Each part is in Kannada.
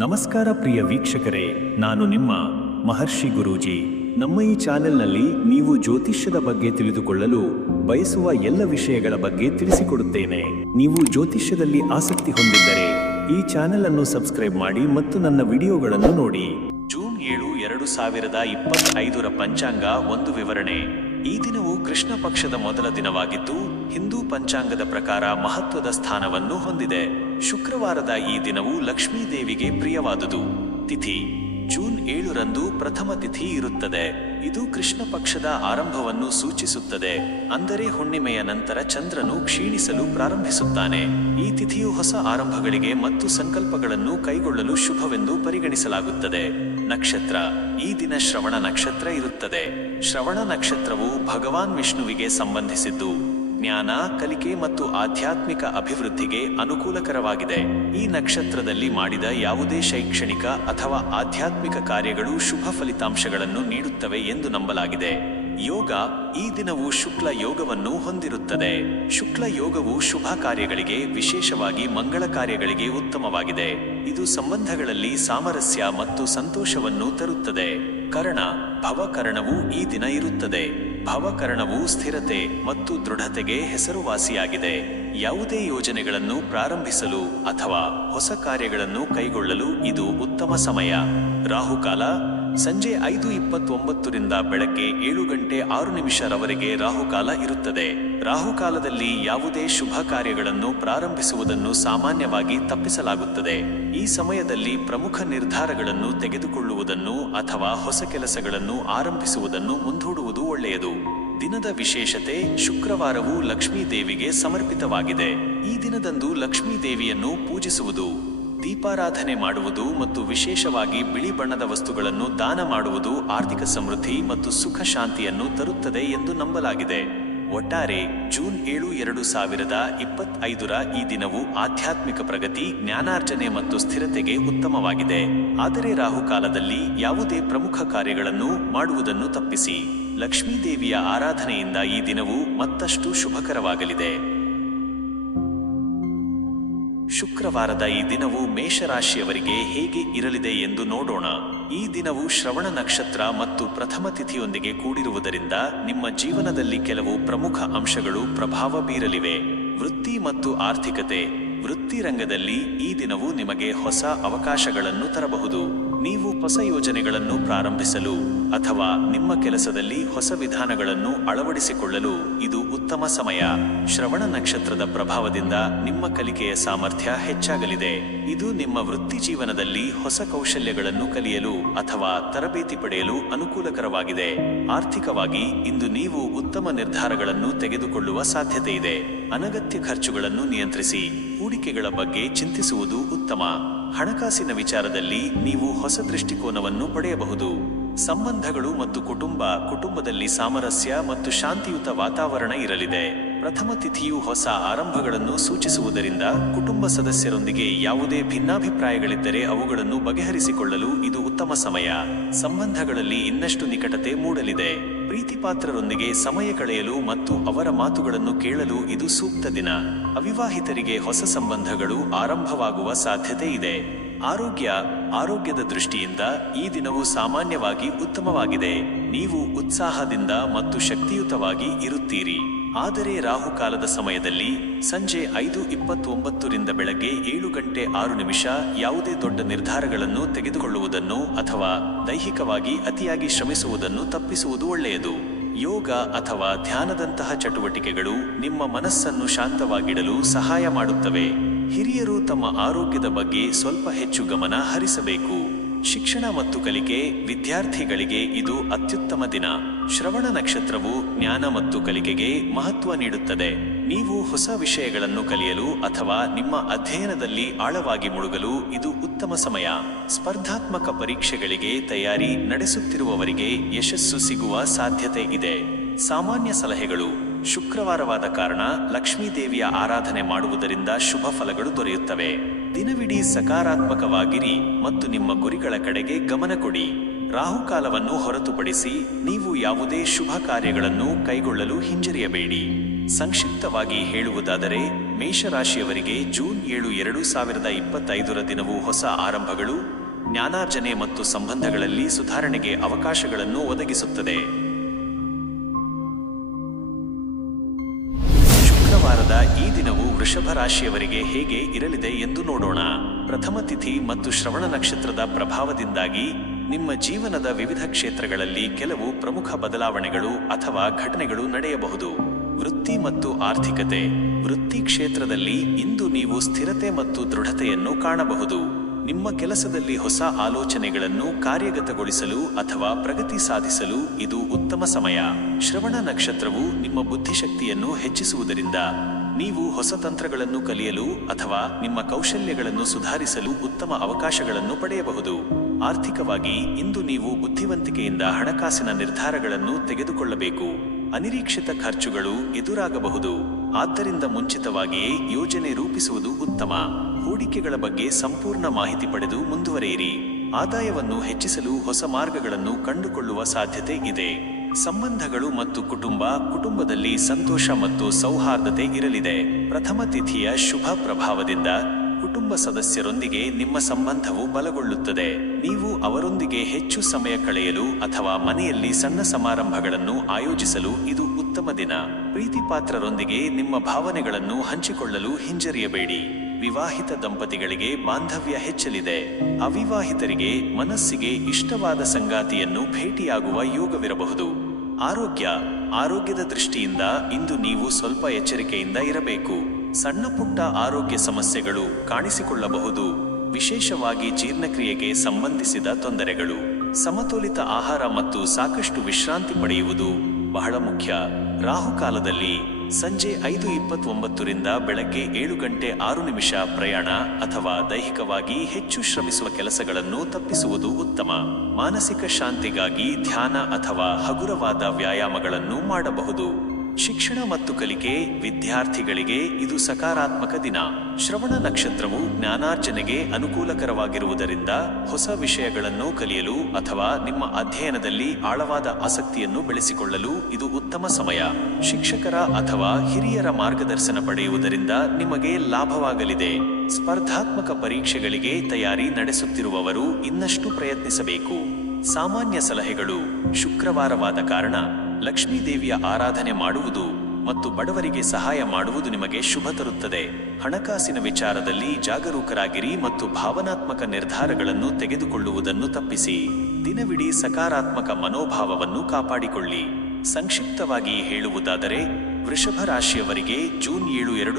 ನಮಸ್ಕಾರ ಪ್ರಿಯ ವೀಕ್ಷಕರೇ, ನಾನು ನಿಮ್ಮ ಮಹರ್ಷಿ ಗುರೂಜಿ. ನಮ್ಮ ಈ ಚಾನೆಲ್ನಲ್ಲಿ ನೀವು ಜ್ಯೋತಿಷ್ಯದ ಬಗ್ಗೆ ತಿಳಿದುಕೊಳ್ಳಲು ಬಯಸುವ ಎಲ್ಲ ವಿಷಯಗಳ ಬಗ್ಗೆ ತಿಳಿಸಿಕೊಡುತ್ತೇನೆ. ನೀವು ಜ್ಯೋತಿಷ್ಯದಲ್ಲಿ ಆಸಕ್ತಿ ಹೊಂದಿದ್ದರೆ ಈ ಚಾನೆಲ್ ಅನ್ನು ಸಬ್ಸ್ಕ್ರೈಬ್ ಮಾಡಿ ಮತ್ತು ನನ್ನ ವಿಡಿಯೋಗಳನ್ನು ನೋಡಿ. ಜೂನ್ 7, 2025 ಪಂಚಾಂಗ ಒಂದು ವಿವರಣೆ. ಈ ದಿನವು ಕೃಷ್ಣ ಪಕ್ಷದ ಮೊದಲ ದಿನವಾಗಿದ್ದು ಹಿಂದೂ ಪಂಚಾಂಗದ ಪ್ರಕಾರ ಮಹತ್ವದ ಸ್ಥಾನವನ್ನು ಹೊಂದಿದೆ. ಶುಕ್ರವಾರದ ಈ ದಿನವು ಲಕ್ಷ್ಮೀ ದೇವಿಗೆ ಪ್ರಿಯವಾದುದು. ತಿಥಿ ಜೂನ್ 7ರಂದು ಪ್ರಥಮ ತಿಥಿ ಇರುತ್ತದೆ. ಇದು ಕೃಷ್ಣ ಪಕ್ಷದ ಆರಂಭವನ್ನು ಸೂಚಿಸುತ್ತದೆ. ಅಂದರೆ ಹುಣ್ಣಿಮೆಯ ನಂತರ ಚಂದ್ರನು ಕ್ಷೀಣಿಸಲು ಪ್ರಾರಂಭಿಸುತ್ತಾನೆ. ಈ ತಿಥಿಯು ಹೊಸ ಆರಂಭಗಳಿಗೆ ಮತ್ತು ಸಂಕಲ್ಪಗಳನ್ನು ಕೈಗೊಳ್ಳಲು ಶುಭವೆಂದು ಪರಿಗಣಿಸಲಾಗುತ್ತದೆ. ನಕ್ಷತ್ರ ಈ ದಿನ ಶ್ರವಣ ನಕ್ಷತ್ರ ಇರುತ್ತದೆ. ಶ್ರವಣ ನಕ್ಷತ್ರವು ಭಗವಾನ್ ವಿಷ್ಣುವಿಗೆ ಸಂಬಂಧಿಸಿದ್ದು ಜ್ಞಾನ, ಕಲಿಕೆ ಮತ್ತು ಆಧ್ಯಾತ್ಮಿಕ ಅಭಿವೃದ್ಧಿಗೆ ಅನುಕೂಲಕರವಾಗಿದೆ. ಈ ನಕ್ಷತ್ರದಲ್ಲಿ ಮಾಡಿದ ಯಾವುದೇ ಶೈಕ್ಷಣಿಕ ಅಥವಾ ಆಧ್ಯಾತ್ಮಿಕ ಕಾರ್ಯಗಳು ಶುಭ ಫಲಿತಾಂಶಗಳನ್ನು ನೀಡುತ್ತವೆ ಎಂದು ನಂಬಲಾಗಿದೆ. ಯೋಗ ಈ ದಿನವು ಶುಕ್ಲ ಯೋಗವನ್ನು ಹೊಂದಿರುತ್ತದೆ. ಶುಕ್ಲ ಯೋಗವು ಶುಭ ಕಾರ್ಯಗಳಿಗೆ, ವಿಶೇಷವಾಗಿ ಮಂಗಳ ಕಾರ್ಯಗಳಿಗೆ ಉತ್ತಮವಾಗಿದೆ. ಇದು ಸಂಬಂಧಗಳಲ್ಲಿ ಸಾಮರಸ್ಯ ಮತ್ತು ಸಂತೋಷವನ್ನು ತರುತ್ತದೆ. ಕರ್ಣ ಭವಕರಣವು ಈ ದಿನ ಇರುತ್ತದೆ. ಭವಕರಣವು ಸ್ಥಿರತೆ ಮತ್ತು ದೃಢತೆಗೆ ಹೆಸರುವಾಸಿಯಾಗಿದೆ. ಯಾವುದೇ ಯೋಜನೆಗಳನ್ನು ಪ್ರಾರಂಭಿಸಲು ಅಥವಾ ಹೊಸ ಕಾರ್ಯಗಳನ್ನು ಕೈಗೊಳ್ಳಲು ಇದು ಉತ್ತಮ ಸಮಯ. ರಾಹುಕಾಲ ಸಂಜೆ 5:29 ಬೆಳಗ್ಗೆ 7:06 ರವರೆಗೆ ರಾಹುಕಾಲ ಇರುತ್ತದೆ. ರಾಹುಕಾಲದಲ್ಲಿ ಯಾವುದೇ ಶುಭ ಕಾರ್ಯಗಳನ್ನು ಪ್ರಾರಂಭಿಸುವುದನ್ನು ಸಾಮಾನ್ಯವಾಗಿ ತಪ್ಪಿಸಲಾಗುತ್ತದೆ. ಈ ಸಮಯದಲ್ಲಿ ಪ್ರಮುಖ ನಿರ್ಧಾರಗಳನ್ನು ತೆಗೆದುಕೊಳ್ಳುವುದನ್ನು ಅಥವಾ ಹೊಸ ಕೆಲಸಗಳನ್ನು ಆರಂಭಿಸುವುದನ್ನು ಮುಂದೂಡುವುದು ಒಳ್ಳೆಯದು. ದಿನದ ವಿಶೇಷತೆ ಶುಕ್ರವಾರವು ಲಕ್ಷ್ಮೀ ದೇವಿಗೆ ಸಮರ್ಪಿತವಾಗಿದೆ. ಈ ದಿನದಂದು ಲಕ್ಷ್ಮೀ ದೇವಿಯನ್ನು ಪೂಜಿಸುವುದು, ದೀಪಾರಾಧನೆ ಮಾಡುವುದು ಮತ್ತು ವಿಶೇಷವಾಗಿ ಬಿಳಿ ಬಣ್ಣದ ವಸ್ತುಗಳನ್ನು ದಾನ ಮಾಡುವುದು ಆರ್ಥಿಕ ಸಮೃದ್ಧಿ ಮತ್ತು ಸುಖ ಶಾಂತಿಯನ್ನು ತರುತ್ತದೆ ಎಂದು ನಂಬಲಾಗಿದೆ. ಒಟ್ಟಾರೆ ಜೂನ್ 7, 2025 ಈ ದಿನವು ಆಧ್ಯಾತ್ಮಿಕ ಪ್ರಗತಿ, ಜ್ಞಾನಾರ್ಜನೆ ಮತ್ತು ಸ್ಥಿರತೆಗೆ ಉತ್ತಮವಾಗಿದೆ. ಆದರೆ ರಾಹುಕಾಲದಲ್ಲಿ ಯಾವುದೇ ಪ್ರಮುಖ ಕಾರ್ಯಗಳನ್ನು ಮಾಡುವುದನ್ನು ತಪ್ಪಿಸಿ. ಲಕ್ಷ್ಮೀ ದೇವಿಯ ಆರಾಧನೆಯಿಂದ ಈ ದಿನವು ಮತ್ತಷ್ಟು ಶುಭಕರವಾಗಲಿದೆ. ಶುಕ್ರವಾರದ ಈ ದಿನವು ಮೇಷರಾಶಿಯವರಿಗೆ ಹೇಗೆ ಇರಲಿದೆ ಎಂದು ನೋಡೋಣ. ಈ ದಿನವು ಶ್ರವಣ ನಕ್ಷತ್ರ ಮತ್ತು ಪ್ರಥಮ ತಿಥಿಯೊಂದಿಗೆ ಕೂಡಿರುವುದರಿಂದ ನಿಮ್ಮ ಜೀವನದಲ್ಲಿ ಕೆಲವು ಪ್ರಮುಖ ಅಂಶಗಳು ಪ್ರಭಾವ ಬೀರಲಿವೆ. ವೃತ್ತಿ ಮತ್ತು ಆರ್ಥಿಕತೆ. ವೃತ್ತಿ ರಂಗದಲ್ಲಿ ಈ ದಿನವು ನಿಮಗೆ ಹೊಸ ಅವಕಾಶಗಳನ್ನು ತರಬಹುದು. ನೀವು ಹೊಸ ಯೋಜನೆಗಳನ್ನು ಪ್ರಾರಂಭಿಸಲು ಅಥವಾ ನಿಮ್ಮ ಕೆಲಸದಲ್ಲಿ ಹೊಸ ವಿಧಾನಗಳನ್ನು ಅಳವಡಿಸಿಕೊಳ್ಳಲು ಇದು ಉತ್ತಮ ಸಮಯ. ಶ್ರವಣ ನಕ್ಷತ್ರದ ಪ್ರಭಾವದಿಂದ ನಿಮ್ಮ ಕಲಿಕೆಯ ಸಾಮರ್ಥ್ಯ ಹೆಚ್ಚಾಗಲಿದೆ. ಇದು ನಿಮ್ಮ ವೃತ್ತಿ ಜೀವನದಲ್ಲಿ ಹೊಸ ಕೌಶಲ್ಯಗಳನ್ನು ಕಲಿಯಲು ಅಥವಾ ತರಬೇತಿ ಪಡೆಯಲು ಅನುಕೂಲಕರವಾಗಿದೆ. ಆರ್ಥಿಕವಾಗಿ ಇಂದು ನೀವು ಉತ್ತಮ ನಿರ್ಧಾರಗಳನ್ನು ತೆಗೆದುಕೊಳ್ಳುವ ಸಾಧ್ಯತೆ ಇದೆ. ಅನಗತ್ಯ ಖರ್ಚುಗಳನ್ನು ನಿಯಂತ್ರಿಸಿ. ಹೂಡಿಕೆಗಳ ಬಗ್ಗೆ ಚಿಂತಿಸುವುದು ಉತ್ತಮ. ಹಣಕಾಸಿನ ವಿಚಾರದಲ್ಲಿ ನೀವು ಹೊಸ ದೃಷ್ಟಿಕೋನವನ್ನು ಪಡೆಯಬಹುದು. ಸಂಬಂಧಗಳು ಮತ್ತು ಕುಟುಂಬದಲ್ಲಿ ಸಾಮರಸ್ಯ ಮತ್ತು ಶಾಂತಿಯುತ ವಾತಾವರಣ ಇರಲಿದೆ. ಪ್ರಥಮ ತಿಥಿಯು ಹೊಸ ಆರಂಭಗಳನ್ನು ಸೂಚಿಸುವುದರಿಂದ ಕುಟುಂಬ ಸದಸ್ಯರೊಂದಿಗೆ ಯಾವುದೇ ಭಿನ್ನಾಭಿಪ್ರಾಯಗಳಿದ್ದರೆ ಅವುಗಳನ್ನು ಬಗೆಹರಿಸಿಕೊಳ್ಳಲು ಇದು ಉತ್ತಮ ಸಮಯ. ಸಂಬಂಧಗಳಲ್ಲಿ ಇನ್ನಷ್ಟು ನಿಕಟತೆ ಮೂಡಲಿದೆ. ಪ್ರೀತಿಪಾತ್ರರೊಂದಿಗೆ ಸಮಯ ಕಳೆಯಲು ಮತ್ತು ಅವರ ಮಾತುಗಳನ್ನು ಕೇಳಲು ಇದು ಸೂಕ್ತ ದಿನ. ಅವಿವಾಹಿತರಿಗೆ ಹೊಸ ಸಂಬಂಧಗಳು ಆರಂಭವಾಗುವ ಸಾಧ್ಯತೆ ಇದೆ. ಆರೋಗ್ಯದ ದೃಷ್ಟಿಯಿಂದ ಈ ದಿನವು ಸಾಮಾನ್ಯವಾಗಿ ಉತ್ತಮವಾಗಿದೆ. ನೀವು ಉತ್ಸಾಹದಿಂದ ಮತ್ತು ಶಕ್ತಿಯುತವಾಗಿ ಇರುತ್ತೀರಿ. ಆದರೆ ರಾಹುಕಾಲದ ಸಮಯದಲ್ಲಿ ಸಂಜೆ 5:29 ಬೆಳಗ್ಗೆ 7:06 ಯಾವುದೇ ದೊಡ್ಡ ನಿರ್ಧಾರಗಳನ್ನು ತೆಗೆದುಕೊಳ್ಳುವುದನ್ನು ಅಥವಾ ದೈಹಿಕವಾಗಿ ಅತಿಯಾಗಿ ಶ್ರಮಿಸುವುದನ್ನು ತಪ್ಪಿಸುವುದು ಒಳ್ಳೆಯದು. ಯೋಗ ಅಥವಾ ಧ್ಯಾನದಂತಹ ಚಟುವಟಿಕೆಗಳು ನಿಮ್ಮ ಮನಸ್ಸನ್ನು ಶಾಂತವಾಗಿಡಲು ಸಹಾಯ ಮಾಡುತ್ತವೆ. ಹಿರಿಯರು ತಮ್ಮ ಆರೋಗ್ಯದ ಬಗ್ಗೆ ಸ್ವಲ್ಪ ಹೆಚ್ಚು ಗಮನ ಹರಿಸಬೇಕು. ಶಿಕ್ಷಣ ಮತ್ತು ಕಲಿಕೆ. ವಿದ್ಯಾರ್ಥಿಗಳಿಗೆ ಇದು ಅತ್ಯುತ್ತಮ ದಿನ. ಶ್ರವಣ ನಕ್ಷತ್ರವು ಜ್ಞಾನ ಮತ್ತು ಕಲಿಕೆಗೆ ಮಹತ್ವ ನೀಡುತ್ತದೆ. ನೀವು ಹೊಸ ವಿಷಯಗಳನ್ನು ಕಲಿಯಲು ಅಥವಾ ನಿಮ್ಮ ಅಧ್ಯಯನದಲ್ಲಿ ಆಳವಾಗಿ ಮುಳುಗಲು ಇದು ಉತ್ತಮ ಸಮಯ. ಸ್ಪರ್ಧಾತ್ಮಕ ಪರೀಕ್ಷೆಗಳಿಗೆ ತಯಾರಿ ನಡೆಸುತ್ತಿರುವವರಿಗೆ ಯಶಸ್ಸು ಸಿಗುವ ಸಾಧ್ಯತೆ ಇದೆ. ಸಾಮಾನ್ಯ ಸಲಹೆಗಳು. ಶುಕ್ರವಾರವಾದ ಕಾರಣ ಲಕ್ಷ್ಮೀ ದೇವಿಯ ಆರಾಧನೆ ಮಾಡುವುದರಿಂದ ಶುಭ ಫಲಗಳು ದೊರೆಯುತ್ತವೆ. ದಿನವಿಡೀ ಸಕಾರಾತ್ಮಕವಾಗಿರಿ ಮತ್ತು ನಿಮ್ಮ ಗುರಿಗಳ ಕಡೆಗೆ ಗಮನ ಕೊಡಿ. ರಾಹುಕಾಲವನ್ನು ಹೊರತುಪಡಿಸಿ ನೀವು ಯಾವುದೇ ಶುಭ ಕಾರ್ಯಗಳನ್ನು ಕೈಗೊಳ್ಳಲು ಹಿಂಜರಿಯಬೇಡಿ. ಸಂಕ್ಷಿಪ್ತವಾಗಿ ಹೇಳುವುದಾದರೆ, ಮೇಷರಾಶಿಯವರಿಗೆ ಜೂನ್ 7, 2025 ದಿನವು ಹೊಸ ಆರಂಭಗಳು, ಜ್ಞಾನಾರ್ಜನೆ ಮತ್ತು ಸಂಬಂಧಗಳಲ್ಲಿ ಸುಧಾರಣೆಗೆ ಅವಕಾಶಗಳನ್ನು ಒದಗಿಸುತ್ತದೆ. ಶುಕ್ರವಾರದ ಈ ದಿನವು ವೃಷಭ ರಾಶಿಯವರಿಗೆ ಹೇಗೆ ಇರಲಿದೆ ಎಂದು ನೋಡೋಣ. ಪ್ರಥಮ ತಿಥಿ ಮತ್ತು ಶ್ರವಣ ನಕ್ಷತ್ರದ ಪ್ರಭಾವದಿಂದಾಗಿ ನಿಮ್ಮ ಜೀವನದ ವಿವಿಧ ಕ್ಷೇತ್ರಗಳಲ್ಲಿ ಕೆಲವು ಪ್ರಮುಖ ಬದಲಾವಣೆಗಳು ಅಥವಾ ಘಟನೆಗಳು ನಡೆಯಬಹುದು. ವೃತ್ತಿ ಮತ್ತು ಆರ್ಥಿಕತೆ. ವೃತ್ತಿ ಕ್ಷೇತ್ರದಲ್ಲಿ ಇಂದು ನೀವು ಸ್ಥಿರತೆ ಮತ್ತು ದೃಢತೆಯನ್ನು ಕಾಣಬಹುದು. ನಿಮ್ಮ ಕೆಲಸದಲ್ಲಿ ಹೊಸ ಆಲೋಚನೆಗಳನ್ನು ಕಾರ್ಯಗತಗೊಳಿಸಲು ಅಥವಾ ಪ್ರಗತಿ ಸಾಧಿಸಲು ಇದು ಉತ್ತಮ ಸಮಯ. ಶ್ರವಣ ನಕ್ಷತ್ರವು ನಿಮ್ಮ ಬುದ್ಧಿಶಕ್ತಿಯನ್ನು ಹೆಚ್ಚಿಸುವುದರಿಂದ ನೀವು ಹೊಸ ತಂತ್ರಗಳನ್ನು ಕಲಿಯಲು ಅಥವಾ ನಿಮ್ಮ ಕೌಶಲ್ಯಗಳನ್ನು ಸುಧಾರಿಸಲು ಉತ್ತಮ ಅವಕಾಶಗಳನ್ನು ಪಡೆಯಬಹುದು. ಆರ್ಥಿಕವಾಗಿ ಇಂದು ನೀವು ಬುದ್ಧಿವಂತಿಕೆಯಿಂದ ಹಣಕಾಸಿನ ನಿರ್ಧಾರಗಳನ್ನು ತೆಗೆದುಕೊಳ್ಳಬೇಕು. ಅನಿರೀಕ್ಷಿತ ಖರ್ಚುಗಳು ಎದುರಾಗಬಹುದು, ಆದ್ದರಿಂದ ಮುಂಚಿತವಾಗಿಯೇ ಯೋಜನೆ ರೂಪಿಸುವುದು ಉತ್ತಮ. ಹೂಡಿಕೆಗಳ ಬಗ್ಗೆ ಸಂಪೂರ್ಣ ಮಾಹಿತಿ ಪಡೆದು ಮುಂದುವರಿಯಿರಿ. ಆದಾಯವನ್ನು ಹೆಚ್ಚಿಸಲು ಹೊಸ ಮಾರ್ಗಗಳನ್ನು ಕಂಡುಕೊಳ್ಳುವ ಸಾಧ್ಯತೆ ಇದೆ. ಸಂಬಂಧಗಳು ಮತ್ತು ಕುಟುಂಬದಲ್ಲಿ ಸಂತೋಷ ಮತ್ತು ಸೌಹಾರ್ದತೆ ಇರಲಿದೆ. ಪ್ರಥಮ ತಿಥಿಯ ಶುಭ ಪ್ರಭಾವದಿಂದ ಕುಟುಂಬ ಸದಸ್ಯರೊಂದಿಗೆ ನಿಮ್ಮ ಸಂಬಂಧವು ಬಲಗೊಳ್ಳುತ್ತದೆ. ನೀವು ಅವರೊಂದಿಗೆ ಹೆಚ್ಚು ಸಮಯ ಕಳೆಯಲು ಅಥವಾ ಮನೆಯಲ್ಲಿ ಸಣ್ಣ ಸಮಾರಂಭಗಳನ್ನು ಆಯೋಜಿಸಲು ಇದು ಉತ್ತಮ ದಿನ. ಪ್ರೀತಿಪಾತ್ರರೊಂದಿಗೆ ನಿಮ್ಮ ಭಾವನೆಗಳನ್ನು ಹಂಚಿಕೊಳ್ಳಲು ಹಿಂಜರಿಯಬೇಡಿ. ವಿವಾಹಿತ ದಂಪತಿಗಳಿಗೆ ಬಾಂಧವ್ಯ ಹೆಚ್ಚಲಿದೆ. ಅವಿವಾಹಿತರಿಗೆ ಮನಸ್ಸಿಗೆ ಇಷ್ಟವಾದ ಸಂಗಾತಿಯನ್ನು ಭೇಟಿಯಾಗುವ ಯೋಗವಿರಬಹುದು. ಆರೋಗ್ಯದ ದೃಷ್ಟಿಯಿಂದ ಇಂದು ನೀವು ಸ್ವಲ್ಪ ಎಚ್ಚರಿಕೆಯಿಂದ ಇರಬೇಕು. ಸಣ್ಣ ಪುಟ್ಟ ಆರೋಗ್ಯ ಸಮಸ್ಯೆಗಳು ಕಾಣಿಸಿಕೊಳ್ಳಬಹುದು, ವಿಶೇಷವಾಗಿ ಜೀರ್ಣಕ್ರಿಯೆಗೆ ಸಂಬಂಧಿಸಿದ ತೊಂದರೆಗಳು. ಸಮತೋಲಿತ ಆಹಾರ ಮತ್ತು ಸಾಕಷ್ಟು ವಿಶ್ರಾಂತಿ ಪಡೆಯುವುದು ಬಹಳ ಮುಖ್ಯ. ರಾಹುಕಾಲದಲ್ಲಿ ಸಂಜೆ 5:29 ರಿಂದ ಬೆಳಗ್ಗೆ 7:06 ಪ್ರಯಾಣ ಅಥವಾ ದೈಹಿಕವಾಗಿ ಹೆಚ್ಚು ಶ್ರಮಿಸುವ ಕೆಲಸಗಳನ್ನು ತಪ್ಪಿಸುವುದು ಉತ್ತಮ. ಮಾನಸಿಕ ಶಾಂತಿಗಾಗಿ ಧ್ಯಾನ ಅಥವಾ ಹಗುರವಾದ ವ್ಯಾಯಾಮಗಳನ್ನು ಮಾಡಬಹುದು. ಶಿಕ್ಷಣ ಮತ್ತು ಕಲಿಕೆ. ವಿದ್ಯಾರ್ಥಿಗಳಿಗೆ ಇದು ಸಕಾರಾತ್ಮಕ ದಿನ. ಶ್ರವಣ ನಕ್ಷತ್ರವು ಜ್ಞಾನಾರ್ಜನೆಗೆ ಅನುಕೂಲಕರವಾಗಿರುವುದರಿಂದ ಹೊಸ ವಿಷಯಗಳನ್ನು ಕಲಿಯಲು ಅಥವಾ ನಿಮ್ಮ ಅಧ್ಯಯನದಲ್ಲಿ ಆಳವಾದ ಆಸಕ್ತಿಯನ್ನು ಬೆಳೆಸಿಕೊಳ್ಳಲು ಇದು ಉತ್ತಮ ಸಮಯ. ಶಿಕ್ಷಕರ ಅಥವಾ ಹಿರಿಯರ ಮಾರ್ಗದರ್ಶನ ಪಡೆಯುವುದರಿಂದ ನಿಮಗೆ ಲಾಭವಾಗಲಿದೆ. ಸ್ಪರ್ಧಾತ್ಮಕ ಪರೀಕ್ಷೆಗಳಿಗೆ ತಯಾರಿ ನಡೆಸುತ್ತಿರುವವರು ಇನ್ನಷ್ಟು ಪ್ರಯತ್ನಿಸಬೇಕು. ಸಾಮಾನ್ಯ ಸಲಹೆಗಳು. ಶುಕ್ರವಾರವಾದ ಕಾರಣ ಲಕ್ಷ್ಮೀ ದೇವಿಯ ಆರಾಧನೆ ಮಾಡುವುದು ಮತ್ತು ಬಡವರಿಗೆ ಸಹಾಯ ಮಾಡುವುದು ನಿಮಗೆ ಶುಭ ತರುತ್ತದೆ. ಹಣಕಾಸಿನ ವಿಚಾರದಲ್ಲಿ ಜಾಗರೂಕರಾಗಿರಿ ಮತ್ತು ಭಾವನಾತ್ಮಕ ನಿರ್ಧಾರಗಳನ್ನು ತೆಗೆದುಕೊಳ್ಳುವುದನ್ನು ತಪ್ಪಿಸಿ. ದಿನವಿಡೀ ಸಕಾರಾತ್ಮಕ ಮನೋಭಾವವನ್ನು ಕಾಪಾಡಿಕೊಳ್ಳಿ. ಸಂಕ್ಷಿಪ್ತವಾಗಿ ಹೇಳುವುದಾದರೆ, ವೃಷಭ ರಾಶಿಯವರಿಗೆ ಜೂನ್ 7,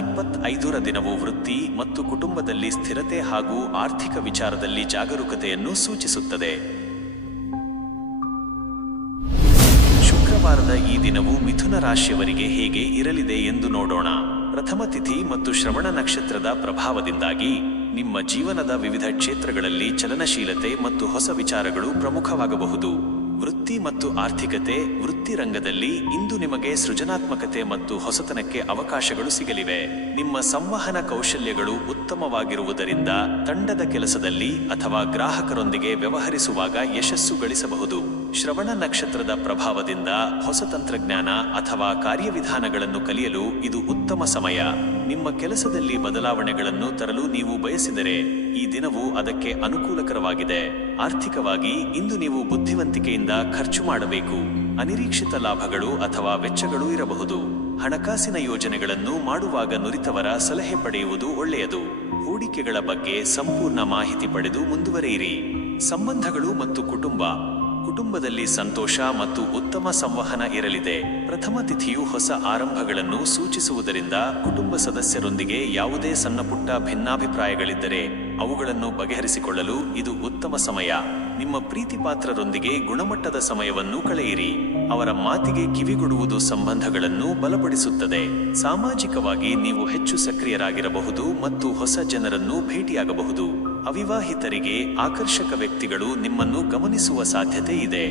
2025 ದಿನವು ವೃತ್ತಿ ಮತ್ತು ಕುಟುಂಬದಲ್ಲಿ ಸ್ಥಿರತೆ ಹಾಗೂ ಆರ್ಥಿಕ ವಿಚಾರದಲ್ಲಿ ಜಾಗರೂಕತೆಯನ್ನು ಸೂಚಿಸುತ್ತದೆ. ಶುಕ್ರವಾರದ ಈ ದಿನವು ಮಿಥುನ ರಾಶಿಯವರಿಗೆ ಹೇಗೆ ಇರಲಿದೆ ಎಂದು ನೋಡೋಣ. ಪ್ರಥಮ ತಿಥಿ ಮತ್ತು ಶ್ರವಣ ನಕ್ಷತ್ರದ ಪ್ರಭಾವದಿಂದಾಗಿ ನಿಮ್ಮ ಜೀವನದ ವಿವಿಧ ಕ್ಷೇತ್ರಗಳಲ್ಲಿ ಚಲನಶೀಲತೆ ಮತ್ತು ಹೊಸ ವಿಚಾರಗಳು ಪ್ರಮುಖವಾಗಬಹುದು. ವೃತ್ತಿ ಮತ್ತು ಆರ್ಥಿಕತೆ. ವೃತ್ತಿ ರಂಗದಲ್ಲಿ ಇಂದು ನಿಮಗೆ ಸೃಜನಾತ್ಮಕತೆ ಮತ್ತು ಹೊಸತನಕ್ಕೆ ಅವಕಾಶಗಳು ಸಿಗಲಿವೆ. ನಿಮ್ಮ ಸಂವಹನ ಕೌಶಲ್ಯಗಳು ಉತ್ತಮವಾಗಿರುವುದರಿಂದ ತಂಡದ ಕೆಲಸದಲ್ಲಿ ಅಥವಾ ಗ್ರಾಹಕರೊಂದಿಗೆ ವ್ಯವಹರಿಸುವಾಗ ಯಶಸ್ಸು ಗಳಿಸಬಹುದು. ಶ್ರವಣ ನಕ್ಷತ್ರದ ಪ್ರಭಾವದಿಂದ ಹೊಸ ತಂತ್ರಜ್ಞಾನ ಅಥವಾ ಕಾರ್ಯವಿಧಾನಗಳನ್ನು ಕಲಿಯಲು ಇದು ಉತ್ತಮ ಸಮಯ. ನಿಮ್ಮ ಕೆಲಸದಲ್ಲಿ ಬದಲಾವಣೆಗಳನ್ನು ತರಲು ನೀವು ಬಯಸಿದರೆ ಈ ದಿನವು ಅದಕ್ಕೆ ಅನುಕೂಲಕರವಾಗಿದೆ. ಆರ್ಥಿಕವಾಗಿ ಇಂದು ನೀವು ಬುದ್ಧಿವಂತಿಕೆಯಿಂದ ಖರ್ಚು ಮಾಡಬೇಕು. ಅನಿರೀಕ್ಷಿತ ಲಾಭಗಳು ಅಥವಾ ವೆಚ್ಚಗಳು ಇರಬಹುದು. ಹಣಕಾಸಿನ ಯೋಜನೆಗಳನ್ನು ಮಾಡುವಾಗ ನುರಿತವರ ಸಲಹೆ ಪಡೆಯುವುದು ಒಳ್ಳೆಯದು. ಹೂಡಿಕೆಗಳ ಬಗ್ಗೆ ಸಂಪೂರ್ಣ ಮಾಹಿತಿ ಪಡೆದು ಮುಂದುವರಿಯಿರಿ. ಸಂಬಂಧಗಳು ಮತ್ತು ಕುಟುಂಬದಲ್ಲಿ ಸಂತೋಷ ಮತ್ತು ಉತ್ತಮ ಸಂವಹನ ಇರಲಿದೆ. ಪ್ರಥಮ ತಿಥಿಯು ಹೊಸ ಆರಂಭಗಳನ್ನು ಸೂಚಿಸುವುದರಿಂದ ಕುಟುಂಬ ಸದಸ್ಯರೊಂದಿಗೆ ಯಾವುದೇ ಸಣ್ಣಪುಟ್ಟ ಭಿನ್ನಾಭಿಪ್ರಾಯಗಳಿದ್ದರೆ ಅವುಗಳನ್ನು ಬಗೆಹರಿಸಿಕೊಳ್ಳಲು ಇದು ಉತ್ತಮ ಸಮಯ. ನಿಮ್ಮ ಪ್ರೀತಿಪಾತ್ರರೊಂದಿಗೆ ಗುಣಮಟ್ಟದ ಸಮಯವನ್ನು ಕಳೆಯಿರಿ. ಅವರ ಮಾತಿಗೆ ಕಿವಿಗೊಡುವುದು ಸಂಬಂಧಗಳನ್ನು ಬಲಪಡಿಸುತ್ತದೆ. ಸಾಮಾಜಿಕವಾಗಿ ನೀವು ಹೆಚ್ಚು ಸಕ್ರಿಯರಾಗಿರಬಹುದು ಮತ್ತು ಹೊಸ ಜನರನ್ನು ಭೇಟಿಯಾಗಬಹುದು. ಅವಿವಾಹಿತರಿಗೆ ಆಕರ್ಷಕ ವ್ಯಕ್ತಿಗಳು ನಿಮ್ಮನ್ನು ಗಮನಿಸುವ ಸಾಧ್ಯತೆ ಇದೆ.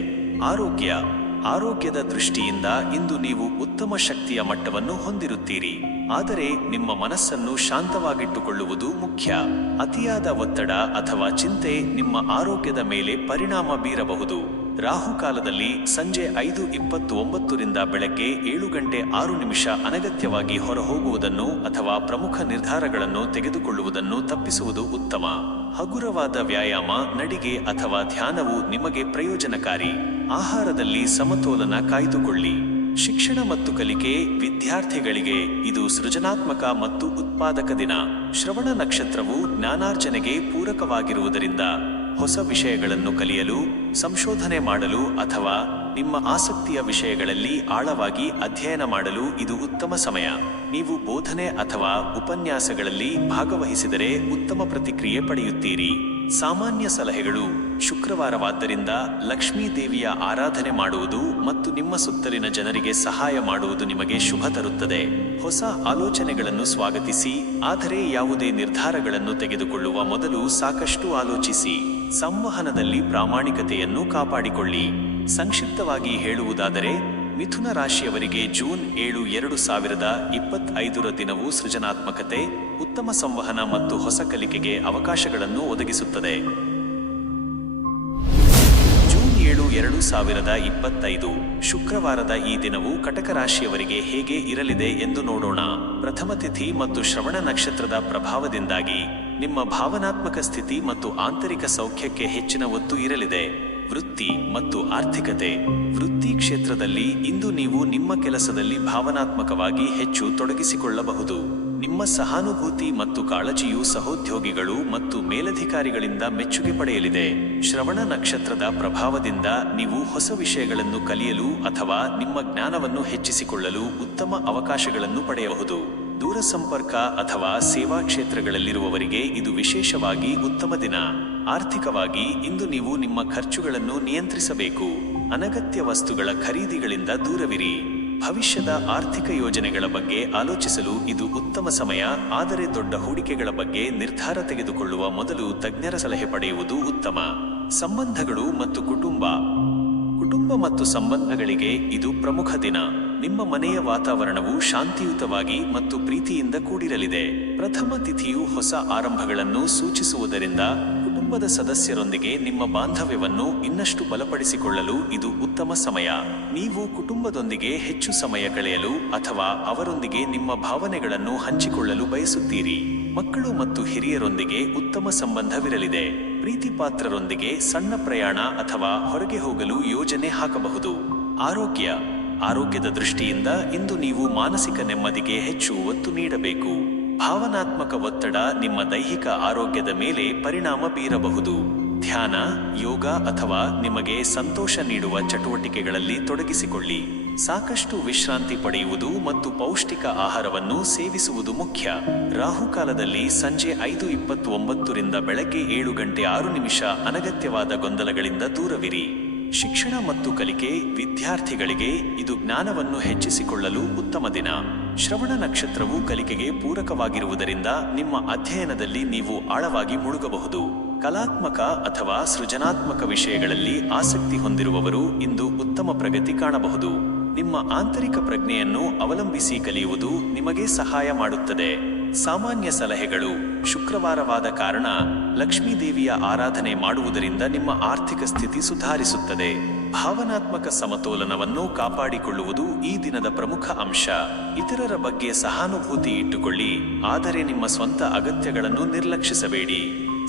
ಆರೋಗ್ಯದ ದೃಷ್ಟಿಯಿಂದ ಇಂದು ನೀವು ಉತ್ತಮ ಶಕ್ತಿಯ ಮಟ್ಟವನ್ನು ಹೊಂದಿರುತ್ತೀರಿ. ಆದರೆ ನಿಮ್ಮ ಮನಸ್ಸನ್ನು ಶಾಂತವಾಗಿಟ್ಟುಕೊಳ್ಳುವುದು ಮುಖ್ಯ. ಅತಿಯಾದ ಒತ್ತಡ ಅಥವಾ ಚಿಂತೆ ನಿಮ್ಮ ಆರೋಗ್ಯದ ಮೇಲೆ ಪರಿಣಾಮ ಬೀರಬಹುದು. ರಾಹುಕಾಲದಲ್ಲಿ ಸಂಜೆ 5:29 ಬೆಳಗ್ಗೆ 7:06 ಅನಗತ್ಯವಾಗಿ ಹೊರಹೋಗುವುದನ್ನು ಅಥವಾ ಪ್ರಮುಖ ನಿರ್ಧಾರಗಳನ್ನು ತೆಗೆದುಕೊಳ್ಳುವುದನ್ನು ತಪ್ಪಿಸುವುದು ಉತ್ತಮ. ಹಗುರವಾದ ವ್ಯಾಯಾಮ, ನಡಿಗೆ ಅಥವಾ ಧ್ಯಾನವು ನಿಮಗೆ ಪ್ರಯೋಜನಕಾರಿ. ಆಹಾರದಲ್ಲಿ ಸಮತೋಲನ ಕಾಯ್ದುಕೊಳ್ಳಿ. ಶಿಕ್ಷಣ ಮತ್ತು ಕಲಿಕೆ ವಿದ್ಯಾರ್ಥಿಗಳಿಗೆ ಇದು ಸೃಜನಾತ್ಮಕ ಮತ್ತು ಉತ್ಪಾದಕ ದಿನ. ಶ್ರವಣ ನಕ್ಷತ್ರವು ಜ್ಞಾನಾರ್ಜನೆಗೆ ಪೂರಕವಾಗಿರುವುದರಿಂದ ಹೊಸ ವಿಷಯಗಳನ್ನು ಕಲಿಯಲು, ಸಂಶೋಧನೆ ಮಾಡಲು ಅಥವಾ ನಿಮ್ಮ ಆಸಕ್ತಿಯ ವಿಷಯಗಳಲ್ಲಿ ಆಳವಾಗಿ ಅಧ್ಯಯನ ಮಾಡಲು ಇದು ಉತ್ತಮ ಸಮಯ. ನೀವು ಬೋಧನೆ ಅಥವಾ ಉಪನ್ಯಾಸಗಳಲ್ಲಿ ಭಾಗವಹಿಸಿದರೆ ಉತ್ತಮ ಪ್ರತಿಕ್ರಿಯೆ ಪಡೆಯುತ್ತೀರಿ. ಸಾಮಾನ್ಯ ಸಲಹೆಗಳು: ಶುಕ್ರವಾರವಾದ್ದರಿಂದ ಲಕ್ಷ್ಮೀ ದೇವಿಯ ಆರಾಧನೆ ಮಾಡುವುದು ಮತ್ತು ನಿಮ್ಮ ಸುತ್ತಲಿನ ಜನರಿಗೆ ಸಹಾಯ ಮಾಡುವುದು ನಿಮಗೆ ಶುಭ ತರುತ್ತದೆ. ಹೊಸ ಆಲೋಚನೆಗಳನ್ನು ಸ್ವಾಗತಿಸಿ, ಆದರೆ ಯಾವುದೇ ನಿರ್ಧಾರಗಳನ್ನು ತೆಗೆದುಕೊಳ್ಳುವ ಮೊದಲು ಸಾಕಷ್ಟು ಆಲೋಚಿಸಿ. ಸಂವಹನದಲ್ಲಿ ಪ್ರಾಮಾಣಿಕತೆಯನ್ನು ಕಾಪಾಡಿಕೊಳ್ಳಿ. ಸಂಕ್ಷಿಪ್ತವಾಗಿ ಹೇಳುವುದಾದರೆ, ಮಿಥುನ ರಾಶಿಯವರಿಗೆ ಜೂನ್ 7, 2025 ದಿನವು ಸೃಜನಾತ್ಮಕತೆ, ಉತ್ತಮ ಸಂವಹನ ಮತ್ತು ಹೊಸ ಕಲಿಕೆಗೆ ಅವಕಾಶಗಳನ್ನು ಒದಗಿಸುತ್ತದೆ. ಜೂನ್ 7, 2025 ಶುಕ್ರವಾರದ ಈ ದಿನವು ಕಟಕ ರಾಶಿಯವರಿಗೆ ಹೇಗೆ ಇರಲಿದೆ ಎಂದು ನೋಡೋಣ. ಪ್ರಥಮ ತಿಥಿ ಮತ್ತು ಶ್ರವಣ ನಕ್ಷತ್ರದ ಪ್ರಭಾವದಿಂದಾಗಿ ನಿಮ್ಮ ಭಾವನಾತ್ಮಕ ಸ್ಥಿತಿ ಮತ್ತು ಆಂತರಿಕ ಸೌಖ್ಯಕ್ಕೆ ಹೆಚ್ಚಿನ ಒತ್ತು ಇರಲಿದೆ. ವೃತ್ತಿ ಮತ್ತು ಆರ್ಥಿಕತೆ. ವೃತ್ತಿ ಕ್ಷೇತ್ರದಲ್ಲಿ ಇಂದು ನೀವು ನಿಮ್ಮ ಕೆಲಸದಲ್ಲಿ ಭಾವನಾತ್ಮಕವಾಗಿ ಹೆಚ್ಚು ತೊಡಗಿಸಿಕೊಳ್ಳಬಹುದು. ನಿಮ್ಮ ಸಹಾನುಭೂತಿ ಮತ್ತು ಕಾಳಜಿಯು ಸಹೋದ್ಯೋಗಿಗಳು ಮತ್ತು ಮೇಲಧಿಕಾರಿಗಳಿಂದ ಮೆಚ್ಚುಗೆ ಪಡೆಯಲಿದೆ. ಶ್ರವಣ ನಕ್ಷತ್ರದ ಪ್ರಭಾವದಿಂದ ನೀವು ಹೊಸ ವಿಷಯಗಳನ್ನು ಕಲಿಯಲು ಅಥವಾ ನಿಮ್ಮ ಜ್ಞಾನವನ್ನು ಹೆಚ್ಚಿಸಿಕೊಳ್ಳಲು ಉತ್ತಮ ಅವಕಾಶಗಳನ್ನು ಪಡೆಯಬಹುದು. ದೂರಸಂಪರ್ಕ ಅಥವಾ ಸೇವಾ ಕ್ಷೇತ್ರಗಳಲ್ಲಿರುವವರಿಗೆ ಇದು ವಿಶೇಷವಾಗಿ ಉತ್ತಮ ದಿನ. ಆರ್ಥಿಕವಾಗಿ ಇಂದು ನೀವು ನಿಮ್ಮ ಖರ್ಚುಗಳನ್ನು ನಿಯಂತ್ರಿಸಬೇಕು. ಅನಗತ್ಯ ವಸ್ತುಗಳ ಖರೀದಿಗಳಿಂದ ದೂರವಿರಿ. ಭವಿಷ್ಯದ ಆರ್ಥಿಕ ಯೋಜನೆಗಳ ಬಗ್ಗೆ ಆಲೋಚಿಸಲು ಇದು ಉತ್ತಮ ಸಮಯ, ಆದರೆ ದೊಡ್ಡ ಹೂಡಿಕೆಗಳ ಬಗ್ಗೆ ನಿರ್ಧಾರ ತೆಗೆದುಕೊಳ್ಳುವ ಮೊದಲು ತಜ್ಞರ ಸಲಹೆ ಪಡೆಯುವುದು ಉತ್ತಮ. ಸಂಬಂಧಗಳು ಮತ್ತು ಕುಟುಂಬ ಮತ್ತು ಸಂಬಂಧಗಳಿಗೆ ಇದು ಪ್ರಮುಖ ದಿನ. ನಿಮ್ಮ ಮನೆಯ ವಾತಾವರಣವು ಶಾಂತಿಯುತವಾಗಿ ಮತ್ತು ಪ್ರೀತಿಯಿಂದ ಕೂಡಿರಲಿದೆ. ಪ್ರಥಮ ತಿಥಿಯು ಹೊಸ ಆರಂಭಗಳನ್ನು ಸೂಚಿಸುವುದರಿಂದ ಕುಟುಂಬದ ಸದಸ್ಯರೊಂದಿಗೆ ನಿಮ್ಮ ಬಾಂಧವ್ಯವನ್ನು ಇನ್ನಷ್ಟು ಬಲಪಡಿಸಿಕೊಳ್ಳಲು ಇದು ಉತ್ತಮ ಸಮಯ. ನೀವು ಕುಟುಂಬದೊಂದಿಗೆ ಹೆಚ್ಚು ಸಮಯ ಕಳೆಯಲು ಅಥವಾ ಅವರೊಂದಿಗೆ ನಿಮ್ಮ ಭಾವನೆಗಳನ್ನು ಹಂಚಿಕೊಳ್ಳಲು ಬಯಸುತ್ತೀರಿ. ಮಕ್ಕಳು ಮತ್ತು ಹಿರಿಯರೊಂದಿಗೆ ಉತ್ತಮ ಸಂಬಂಧವಿರಲಿದೆ. ಪ್ರೀತಿಪಾತ್ರರೊಂದಿಗೆ ಸಣ್ಣ ಪ್ರಯಾಣ ಅಥವಾ ಹೊರಗೆ ಹೋಗಲು ಯೋಜನೆ ಹಾಕಬಹುದು. ಆರೋಗ್ಯದ ದೃಷ್ಟಿಯಿಂದ ಇಂದು ನೀವು ಮಾನಸಿಕ ನೆಮ್ಮದಿಗೆ ಹೆಚ್ಚು ಒತ್ತು ನೀಡಬೇಕು. ಭಾವನಾತ್ಮಕ ಒತ್ತಡ ನಿಮ್ಮ ದೈಹಿಕ ಆರೋಗ್ಯದ ಮೇಲೆ ಪರಿಣಾಮ ಬೀರಬಹುದು. ಧ್ಯಾನ, ಯೋಗ ಅಥವಾ ನಿಮಗೆ ಸಂತೋಷ ನೀಡುವ ಚಟುವಟಿಕೆಗಳಲ್ಲಿ ತೊಡಗಿಸಿಕೊಳ್ಳಿ. ಸಾಕಷ್ಟು ವಿಶ್ರಾಂತಿ ಪಡೆಯುವುದು ಮತ್ತು ಪೌಷ್ಟಿಕ ಆಹಾರವನ್ನು ಸೇವಿಸುವುದು ಮುಖ್ಯ. ರಾಹುಕಾಲದಲ್ಲಿ ಸಂಜೆ 5:29 ಬೆಳಗ್ಗೆ 7:06 ಅನಗತ್ಯವಾದ ಗೊಂದಲಗಳಿಂದ ದೂರವಿರಿ. ಶಿಕ್ಷಣ ಮತ್ತು ಕಲಿಕೆ ವಿದ್ಯಾರ್ಥಿಗಳಿಗೆ ಇದು ಜ್ಞಾನವನ್ನು ಹೆಚ್ಚಿಸಿಕೊಳ್ಳಲು ಉತ್ತಮ ದಿನ. ಶ್ರವಣ ನಕ್ಷತ್ರವು ಕಲಿಕೆಗೆ ಪೂರಕವಾಗಿರುವುದರಿಂದ ನಿಮ್ಮ ಅಧ್ಯಯನದಲ್ಲಿ ನೀವು ಆಳವಾಗಿ ಮುಳುಗಬಹುದು. ಕಲಾತ್ಮಕ ಅಥವಾ ಸೃಜನಾತ್ಮಕ ವಿಷಯಗಳಲ್ಲಿ ಆಸಕ್ತಿ ಹೊಂದಿರುವವರು ಇಂದು ಉತ್ತಮ ಪ್ರಗತಿ ಕಾಣಬಹುದು. ನಿಮ್ಮ ಆಂತರಿಕ ಪ್ರಜ್ಞೆಯನ್ನು ಅವಲಂಬಿಸಿ ಕಲಿಯುವುದು ನಿಮಗೆ ಸಹಾಯ ಮಾಡುತ್ತದೆ. ಸಾಮಾನ್ಯ ಸಲಹೆಗಳು: ಶುಕ್ರವಾರವಾದ ಕಾರಣ ಲಕ್ಷ್ಮೀ ದೇವಿಯ ಆರಾಧನೆ ಮಾಡುವುದರಿಂದ ನಿಮ್ಮ ಆರ್ಥಿಕ ಸ್ಥಿತಿ ಸುಧಾರಿಸುತ್ತದೆ. ಭಾವನಾತ್ಮಕ ಸಮತೋಲನವನ್ನು ಕಾಪಾಡಿಕೊಳ್ಳುವುದು ಈ ದಿನದ ಪ್ರಮುಖ ಅಂಶ. ಇತರರ ಬಗ್ಗೆ ಸಹಾನುಭೂತಿ ಇಟ್ಟುಕೊಳ್ಳಿ, ಆದರೆ ನಿಮ್ಮ ಸ್ವಂತ ಅಗತ್ಯಗಳನ್ನು ನಿರ್ಲಕ್ಷಿಸಬೇಡಿ.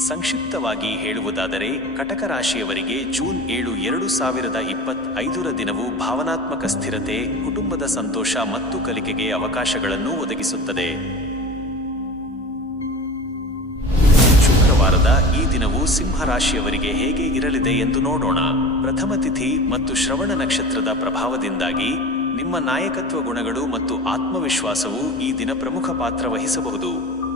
ಸಂಕ್ಷಿಪ್ತವಾಗಿ ಹೇಳುವುದಾದರೆ, ಕಟಕ ರಾಶಿಯವರಿಗೆ ಜೂನ್ 7, 2025 ದಿನವು ಭಾವನಾತ್ಮಕ ಸ್ಥಿರತೆ, ಕುಟುಂಬದ ಸಂತೋಷ ಮತ್ತು ಕಲಿಕೆಗೆ ಅವಕಾಶಗಳನ್ನು ಒದಗಿಸುತ್ತದೆ. ಶುಕ್ರವಾರದ ಈ ದಿನವು ಸಿಂಹ ರಾಶಿಯವರಿಗೆ ಹೇಗೆ ಇರಲಿದೆ ಎಂದು ನೋಡೋಣ. ಪ್ರಥಮ ತಿಥಿ ಮತ್ತು ಶ್ರವಣ ನಕ್ಷತ್ರದ ಪ್ರಭಾವದಿಂದಾಗಿ ನಿಮ್ಮ ನಾಯಕತ್ವ ಗುಣಗಳು ಮತ್ತು ಆತ್ಮವಿಶ್ವಾಸವು ಈ ದಿನ ಪ್ರಮುಖ ಪಾತ್ರ ವಹಿಸಬಹುದು.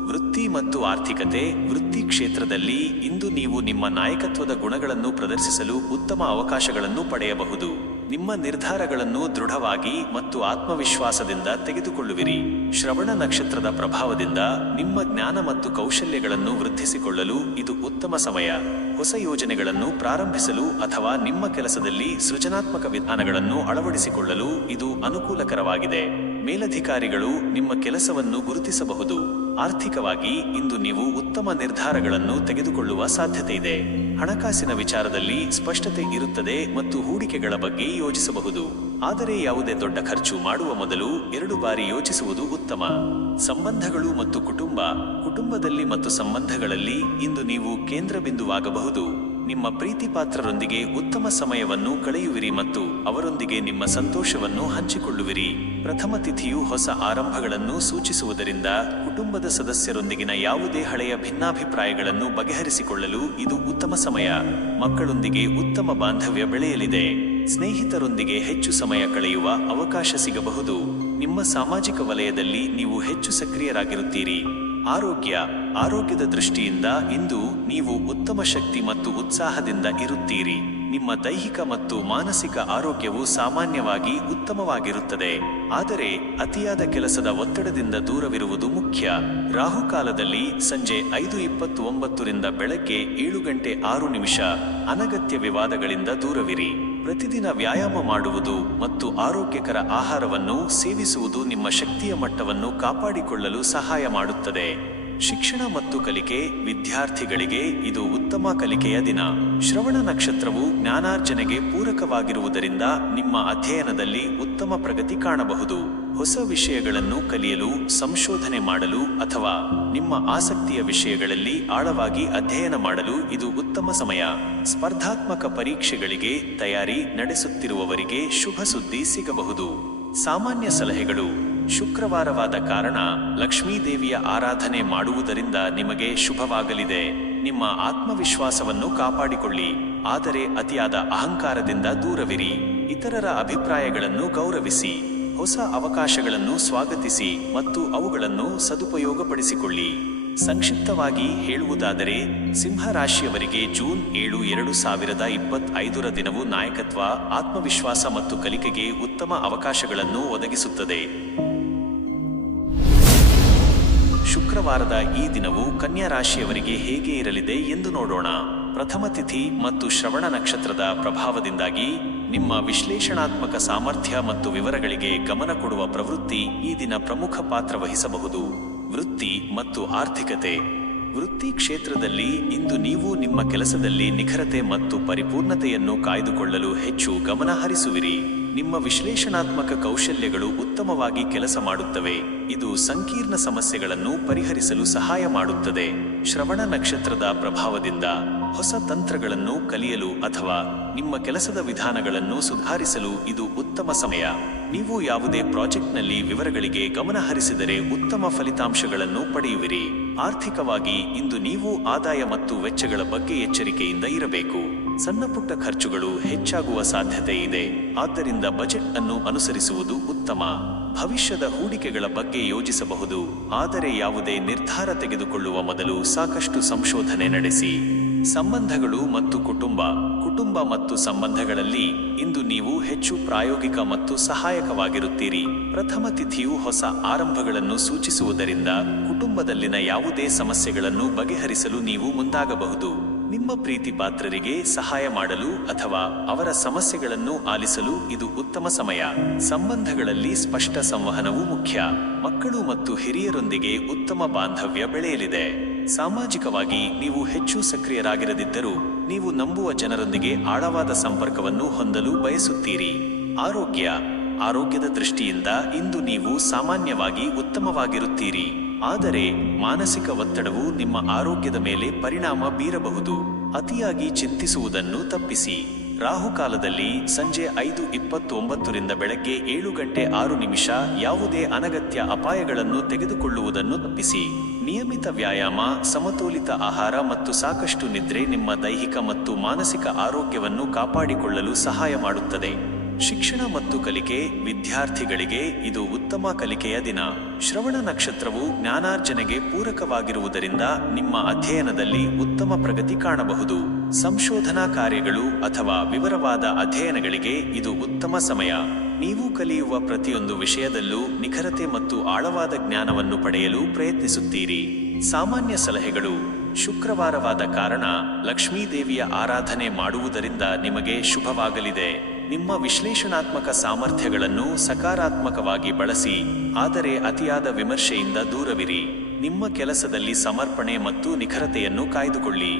ವೃತ್ತಿ ಮತ್ತು ಆರ್ಥಿಕತೆ. ವೃತ್ತಿ ಕ್ಷೇತ್ರದಲ್ಲಿ ಇಂದು ನೀವು ನಿಮ್ಮ ನಾಯಕತ್ವದ ಗುಣಗಳನ್ನು ಪ್ರದರ್ಶಿಸಲು ಉತ್ತಮ ಅವಕಾಶಗಳನ್ನು ಪಡೆಯಬಹುದು. ನಿಮ್ಮ ನಿರ್ಧಾರಗಳನ್ನು ದೃಢವಾಗಿ ಮತ್ತು ಆತ್ಮವಿಶ್ವಾಸದಿಂದ ತೆಗೆದುಕೊಳ್ಳುವಿರಿ. ಶ್ರವಣ ನಕ್ಷತ್ರದ ಪ್ರಭಾವದಿಂದ ನಿಮ್ಮ ಜ್ಞಾನ ಮತ್ತು ಕೌಶಲ್ಯಗಳನ್ನು ವೃದ್ಧಿಸಿಕೊಳ್ಳಲು ಇದು ಉತ್ತಮ ಸಮಯ. ಹೊಸ ಯೋಜನೆಗಳನ್ನು ಪ್ರಾರಂಭಿಸಲು ಅಥವಾ ನಿಮ್ಮ ಕೆಲಸದಲ್ಲಿ ಸೃಜನಾತ್ಮಕ ವಿಧಾನಗಳನ್ನು ಅಳವಡಿಸಿಕೊಳ್ಳಲು ಇದು ಅನುಕೂಲಕರವಾಗಿದೆ. ಮೇಲಧಿಕಾರಿಗಳು ನಿಮ್ಮ ಕೆಲಸವನ್ನು ಗುರುತಿಸಬಹುದು. ಆರ್ಥಿಕವಾಗಿ ಇಂದು ನೀವು ಉತ್ತಮ ನಿರ್ಧಾರಗಳನ್ನು ತೆಗೆದುಕೊಳ್ಳುವ ಸಾಧ್ಯತೆ ಇದೆ. ಹಣಕಾಸಿನ ವಿಚಾರದಲ್ಲಿ ಸ್ಪಷ್ಟತೆ ಇರುತ್ತದೆ ಮತ್ತು ಹೂಡಿಕೆಗಳ ಬಗ್ಗೆ ಯೋಚಿಸಬಹುದು. ಆದರೆ ಯಾವುದೇ ದೊಡ್ಡ ಖರ್ಚು ಮಾಡುವ ಮೊದಲು 2 ಬಾರಿ ಯೋಚಿಸುವುದು ಉತ್ತಮ. ಸಂಬಂಧಗಳು ಮತ್ತು ಕುಟುಂಬದಲ್ಲಿ ಮತ್ತು ಸಂಬಂಧಗಳಲ್ಲಿ ಇಂದು ನೀವು ಕೇಂದ್ರಬಿಂದುವಾಗಬಹುದು. ನಿಮ್ಮ ಪ್ರೀತಿಪಾತ್ರರೊಂದಿಗೆ ಉತ್ತಮ ಸಮಯವನ್ನು ಕಳೆಯುವಿರಿ ಮತ್ತು ಅವರೊಂದಿಗೆ ನಿಮ್ಮ ಸಂತೋಷವನ್ನು ಹಂಚಿಕೊಳ್ಳುವಿರಿ. ಪ್ರಥಮ ತಿಥಿಯು ಹೊಸ ಆರಂಭಗಳನ್ನು ಸೂಚಿಸುವುದರಿಂದ ಕುಟುಂಬದ ಸದಸ್ಯರೊಂದಿಗಿನ ಯಾವುದೇ ಹಳೆಯ ಭಿನ್ನಾಭಿಪ್ರಾಯಗಳನ್ನು ಬಗೆಹರಿಸಿಕೊಳ್ಳಲು ಇದು ಉತ್ತಮ ಸಮಯ. ಮಕ್ಕಳೊಂದಿಗೆ ಉತ್ತಮ ಬಾಂಧವ್ಯ ಬೆಳೆಯಲಿದೆ. ಸ್ನೇಹಿತರೊಂದಿಗೆ ಹೆಚ್ಚು ಸಮಯ ಕಳೆಯುವ ಅವಕಾಶ ಸಿಗಬಹುದು. ನಿಮ್ಮ ಸಾಮಾಜಿಕ ವಲಯದಲ್ಲಿ ನೀವು ಹೆಚ್ಚು ಸಕ್ರಿಯರಾಗಿರುತ್ತೀರಿ. ಆರೋಗ್ಯದ ದೃಷ್ಟಿಯಿಂದ ಇಂದು ನೀವು ಉತ್ತಮ ಶಕ್ತಿ ಮತ್ತು ಉತ್ಸಾಹದಿಂದ ಇರುತ್ತೀರಿ. ನಿಮ್ಮ ದೈಹಿಕ ಮತ್ತು ಮಾನಸಿಕ ಆರೋಗ್ಯವು ಸಾಮಾನ್ಯವಾಗಿ ಉತ್ತಮವಾಗಿರುತ್ತದೆ. ಆದರೆ ಅತಿಯಾದ ಕೆಲಸದ ಒತ್ತಡದಿಂದ ದೂರವಿರುವುದು ಮುಖ್ಯ. ರಾಹುಕಾಲದಲ್ಲಿ ಸಂಜೆ 5:29 ರಿಂದ ಬೆಳಗ್ಗೆ 7:06 ಅನಗತ್ಯ ವಿವಾದಗಳಿಂದ ದೂರವಿರಿ. ಪ್ರತಿದಿನ ವ್ಯಾಯಾಮ ಮಾಡುವುದು ಮತ್ತು ಆರೋಗ್ಯಕರ ಆಹಾರವನ್ನು ಸೇವಿಸುವುದು ನಿಮ್ಮ ಶಕ್ತಿಯ ಮಟ್ಟವನ್ನು ಕಾಪಾಡಿಕೊಳ್ಳಲು ಸಹಾಯ ಮಾಡುತ್ತದೆ. ಶಿಕ್ಷಣ ಮತ್ತು ಕಲಿಕೆ ವಿದ್ಯಾರ್ಥಿಗಳಿಗೆ ಇದು ಉತ್ತಮ ಕಲಿಕೆಯ ದಿನ. ಶ್ರವಣ ನಕ್ಷತ್ರವು ಜ್ಞಾನಾರ್ಜನೆಗೆ ಪೂರಕವಾಗಿರುವುದರಿಂದ ನಿಮ್ಮ ಅಧ್ಯಯನದಲ್ಲಿ ಉತ್ತಮ ಪ್ರಗತಿ ಕಾಣಬಹುದು. ಹೊಸ ವಿಷಯಗಳನ್ನು ಕಲಿಯಲು, ಸಂಶೋಧನೆ ಮಾಡಲು ಅಥವಾ ನಿಮ್ಮ ಆಸಕ್ತಿಯ ವಿಷಯಗಳಲ್ಲಿ ಆಳವಾಗಿ ಅಧ್ಯಯನ ಮಾಡಲು ಇದು ಉತ್ತಮ ಸಮಯ. ಸ್ಪರ್ಧಾತ್ಮಕ ಪರೀಕ್ಷೆಗಳಿಗೆ ತಯಾರಿ ನಡೆಸುತ್ತಿರುವವರಿಗೆ ಶುಭ ಸುದ್ದಿ ಸಿಗಬಹುದು. ಸಾಮಾನ್ಯ ಸಲಹೆಗಳು: ಶುಕ್ರವಾರವಾದ ಕಾರಣ ಲಕ್ಷ್ಮೀದೇವಿಯ ಆರಾಧನೆ ಮಾಡುವುದರಿಂದ ನಿಮಗೆ ಶುಭವಾಗಲಿದೆ. ನಿಮ್ಮ ಆತ್ಮವಿಶ್ವಾಸವನ್ನು ಕಾಪಾಡಿಕೊಳ್ಳಿ, ಆದರೆ ಅತಿಯಾದ ಅಹಂಕಾರದಿಂದ ದೂರವಿರಿ. ಇತರರ ಅಭಿಪ್ರಾಯಗಳನ್ನು ಗೌರವಿಸಿ. ಹೊಸ ಅವಕಾಶಗಳನ್ನು ಸ್ವಾಗತಿಸಿ ಮತ್ತು ಅವುಗಳನ್ನು ಸದುಪಯೋಗಪಡಿಸಿಕೊಳ್ಳಿ. ಸಂಕ್ಷಿಪ್ತವಾಗಿ ಹೇಳುವುದಾದರೆ, ಸಿಂಹ ರಾಶಿಯವರಿಗೆ ಜೂನ್ 7, 2025 ದಿನವು ನಾಯಕತ್ವ, ಆತ್ಮವಿಶ್ವಾಸ ಮತ್ತು ಕಲಿಕೆಗೆ ಉತ್ತಮ ಅವಕಾಶಗಳನ್ನು ಒದಗಿಸುತ್ತದೆ. ಶುಕ್ರವಾರದ ಈ ದಿನವು ಕನ್ಯಾ ರಾಶಿಯವರಿಗೆ ಹೇಗೆ ಇರಲಿದೆ ಎಂದು ನೋಡೋಣ. ಪ್ರಥಮ ತಿಥಿ ಮತ್ತು ಶ್ರವಣ ನಕ್ಷತ್ರದ ಪ್ರಭಾವದಿಂದಾಗಿ ನಿಮ್ಮ ವಿಶ್ಲೇಷಣಾತ್ಮಕ ಸಾಮರ್ಥ್ಯ ಮತ್ತು ವಿವರಗಳಿಗೆ ಗಮನ ಕೊಡುವ ಪ್ರವೃತ್ತಿ ಈ ದಿನ ಪ್ರಮುಖ ಪಾತ್ರ ವಹಿಸಬಹುದು. ವೃತ್ತಿ ಮತ್ತು ಆರ್ಥಿಕತೆ. ವೃತ್ತಿ ಕ್ಷೇತ್ರದಲ್ಲಿ ಇಂದು ನೀವು ನಿಮ್ಮ ಕೆಲಸದಲ್ಲಿ ನಿಖರತೆ ಮತ್ತು ಪರಿಪೂರ್ಣತೆಯನ್ನು ಕಾಯ್ದುಕೊಳ್ಳಲು ಹೆಚ್ಚು ಗಮನ ಹರಿಸುವಿರಿ. ನಿಮ್ಮ ವಿಶ್ಲೇಷಣಾತ್ಮಕ ಕೌಶಲ್ಯಗಳು ಉತ್ತಮವಾಗಿ ಕೆಲಸ ಮಾಡುತ್ತವೆ. ಇದು ಸಂಕೀರ್ಣ ಸಮಸ್ಯೆಗಳನ್ನು ಪರಿಹರಿಸಲು ಸಹಾಯ ಮಾಡುತ್ತದೆ. ಶ್ರವಣ ನಕ್ಷತ್ರದ ಪ್ರಭಾವದಿಂದ ಹೊಸ ತಂತ್ರಗಳನ್ನು ಕಲಿಯಲು ಅಥವಾ ನಿಮ್ಮ ಕೆಲಸದ ವಿಧಾನಗಳನ್ನು ಸುಧಾರಿಸಲು ಇದು ಉತ್ತಮ ಸಮಯ. ನೀವು ಯಾವುದೇ ಪ್ರಾಜೆಕ್ಟ್ನಲ್ಲಿ ವಿವರಗಳಿಗೆ ಗಮನ ಹರಿಸಿದರೆ ಉತ್ತಮ ಫಲಿತಾಂಶಗಳನ್ನು ಪಡೆಯುವಿರಿ. ಆರ್ಥಿಕವಾಗಿ ಇಂದು ನೀವು ಆದಾಯ ಮತ್ತು ವೆಚ್ಚಗಳ ಬಗ್ಗೆ ಎಚ್ಚರಿಕೆಯಿಂದ ಇರಬೇಕು. ಸಣ್ಣಪುಟ್ಟ ಖರ್ಚುಗಳು ಹೆಚ್ಚಾಗುವ ಸಾಧ್ಯತೆ ಇದೆ, ಆದ್ದರಿಂದ ಬಜೆಟ್ ಅನ್ನು ಅನುಸರಿಸುವುದು ಉತ್ತಮ. ಭವಿಷ್ಯದ ಹೂಡಿಕೆಗಳ ಬಗ್ಗೆ ಯೋಚಿಸಬಹುದು, ಆದರೆ ಯಾವುದೇ ನಿರ್ಧಾರ ತೆಗೆದುಕೊಳ್ಳುವ ಮೊದಲು ಸಾಕಷ್ಟು ಸಂಶೋಧನೆ ನಡೆಸಿ. ಸಂಬಂಧಗಳು ಮತ್ತು ಕುಟುಂಬ ಮತ್ತು ಸಂಬಂಧಗಳಲ್ಲಿ ಇಂದು ನೀವು ಹೆಚ್ಚು ಪ್ರಾಯೋಗಿಕ ಮತ್ತು ಸಹಾಯಕವಾಗಿರುತ್ತೀರಿ. ಪ್ರಥಮ ತಿಥಿಯು ಹೊಸ ಆರಂಭಗಳನ್ನು ಸೂಚಿಸುವುದರಿಂದ ಕುಟುಂಬದಲ್ಲಿನ ಯಾವುದೇ ಸಮಸ್ಯೆಗಳನ್ನು ಬಗೆಹರಿಸಲು ನೀವು ಮುಂದಾಗಬಹುದು. ನಿಮ್ಮ ಪ್ರೀತಿ ಪಾತ್ರರಿಗೆ ಸಹಾಯ ಮಾಡಲು ಅಥವಾ ಅವರ ಸಮಸ್ಯೆಗಳನ್ನು ಆಲಿಸಲು ಇದು ಉತ್ತಮ ಸಮಯ. ಸಂಬಂಧಗಳಲ್ಲಿ ಸ್ಪಷ್ಟ ಸಂವಹನವು ಮುಖ್ಯ. ಮಕ್ಕಳು ಮತ್ತು ಹಿರಿಯರೊಂದಿಗೆ ಉತ್ತಮ ಬಾಂಧವ್ಯ ಬೆಳೆಯಲಿದೆ. ಸಾಮಾಜಿಕವಾಗಿ ನೀವು ಹೆಚ್ಚು ಸಕ್ರಿಯರಾಗಿರದಿದ್ದರೂ ನೀವು ನಂಬುವ ಜನರೊಂದಿಗೆ ಆಳವಾದ ಸಂಪರ್ಕವನ್ನು ಹೊಂದಲು ಬಯಸುತ್ತೀರಿ. ಆರೋಗ್ಯದ ದೃಷ್ಟಿಯಿಂದ ಇಂದು ನೀವು ಸಾಮಾನ್ಯವಾಗಿ ಉತ್ತಮವಾಗಿರುತ್ತೀರಿ, ಆದರೆ ಮಾನಸಿಕ ಒತ್ತಡವು ನಿಮ್ಮ ಆರೋಗ್ಯದ ಮೇಲೆ ಪರಿಣಾಮ ಬೀರಬಹುದು. ಅತಿಯಾಗಿ ಚಿಂತಿಸುವುದನ್ನು ತಪ್ಪಿಸಿ. ರಾಹುಕಾಲದಲ್ಲಿ ಸಂಜೆ 5:29 ರಿಂದ ಬೆಳಗ್ಗೆ 7:06 ಯಾವುದೇ ಅನಗತ್ಯ ಅಪಾಯಗಳನ್ನು ತೆಗೆದುಕೊಳ್ಳುವುದನ್ನು ತಪ್ಪಿಸಿ. ನಿಯಮಿತ ವ್ಯಾಯಾಮ, ಸಮತೋಲಿತ ಆಹಾರ ಮತ್ತು ಸಾಕಷ್ಟು ನಿದ್ರೆ ನಿಮ್ಮ ದೈಹಿಕ ಮತ್ತು ಮಾನಸಿಕ ಆರೋಗ್ಯವನ್ನು ಕಾಪಾಡಿಕೊಳ್ಳಲು ಸಹಾಯ ಮಾಡುತ್ತದೆ. ಶಿಕ್ಷಣ ಮತ್ತು ಕಲಿಕೆ ವಿದ್ಯಾರ್ಥಿಗಳಿಗೆ ಇದು ಉತ್ತಮ ಕಲಿಕೆಯ ದಿನ. ಶ್ರವಣ ನಕ್ಷತ್ರವು ಜ್ಞಾನಾರ್ಜನೆಗೆ ಪೂರಕವಾಗಿರುವುದರಿಂದ ನಿಮ್ಮ ಅಧ್ಯಯನದಲ್ಲಿ ಉತ್ತಮ ಪ್ರಗತಿ ಕಾಣಬಹುದು. ಸಂಶೋಧನಾ ಕಾರ್ಯಗಳು ಅಥವಾ ವಿವರವಾದ ಅಧ್ಯಯನಗಳಿಗೆ ಇದು ಉತ್ತಮ ಸಮಯ. ನೀವು ಕಲಿಯುವ ಪ್ರತಿಯೊಂದು ವಿಷಯದಲ್ಲೂ ನಿಖರತೆ ಮತ್ತು ಆಳವಾದ ಜ್ಞಾನವನ್ನು ಪಡೆಯಲು ಪ್ರಯತ್ನಿಸುತ್ತೀರಿ. ಸಾಮಾನ್ಯ ಸಲಹೆಗಳು: ಶುಕ್ರವಾರವಾದ ಕಾರಣ ಲಕ್ಷ್ಮೀದೇವಿಯ ಆರಾಧನೆ ಮಾಡುವುದರಿಂದ ನಿಮಗೆ ಶುಭವಾಗಲಿದೆ. ನಿಮ್ಮ ವಿಶ್ಲೇಷಣಾತ್ಮಕ ಸಾಮರ್ಥ್ಯಗಳನ್ನು ಸಕಾರಾತ್ಮಕವಾಗಿ ಬಳಸಿ, ಆದರೆ ಅತಿಯಾದ ವಿಮರ್ಶೆಯಿಂದ ದೂರವಿರಿ. ನಿಮ್ಮ ಕೆಲಸದಲ್ಲಿ ಸಮರ್ಪಣೆ ಮತ್ತು ನಿಖರತೆಯನ್ನು ಕಾಯ್ದುಕೊಳ್ಳಿ.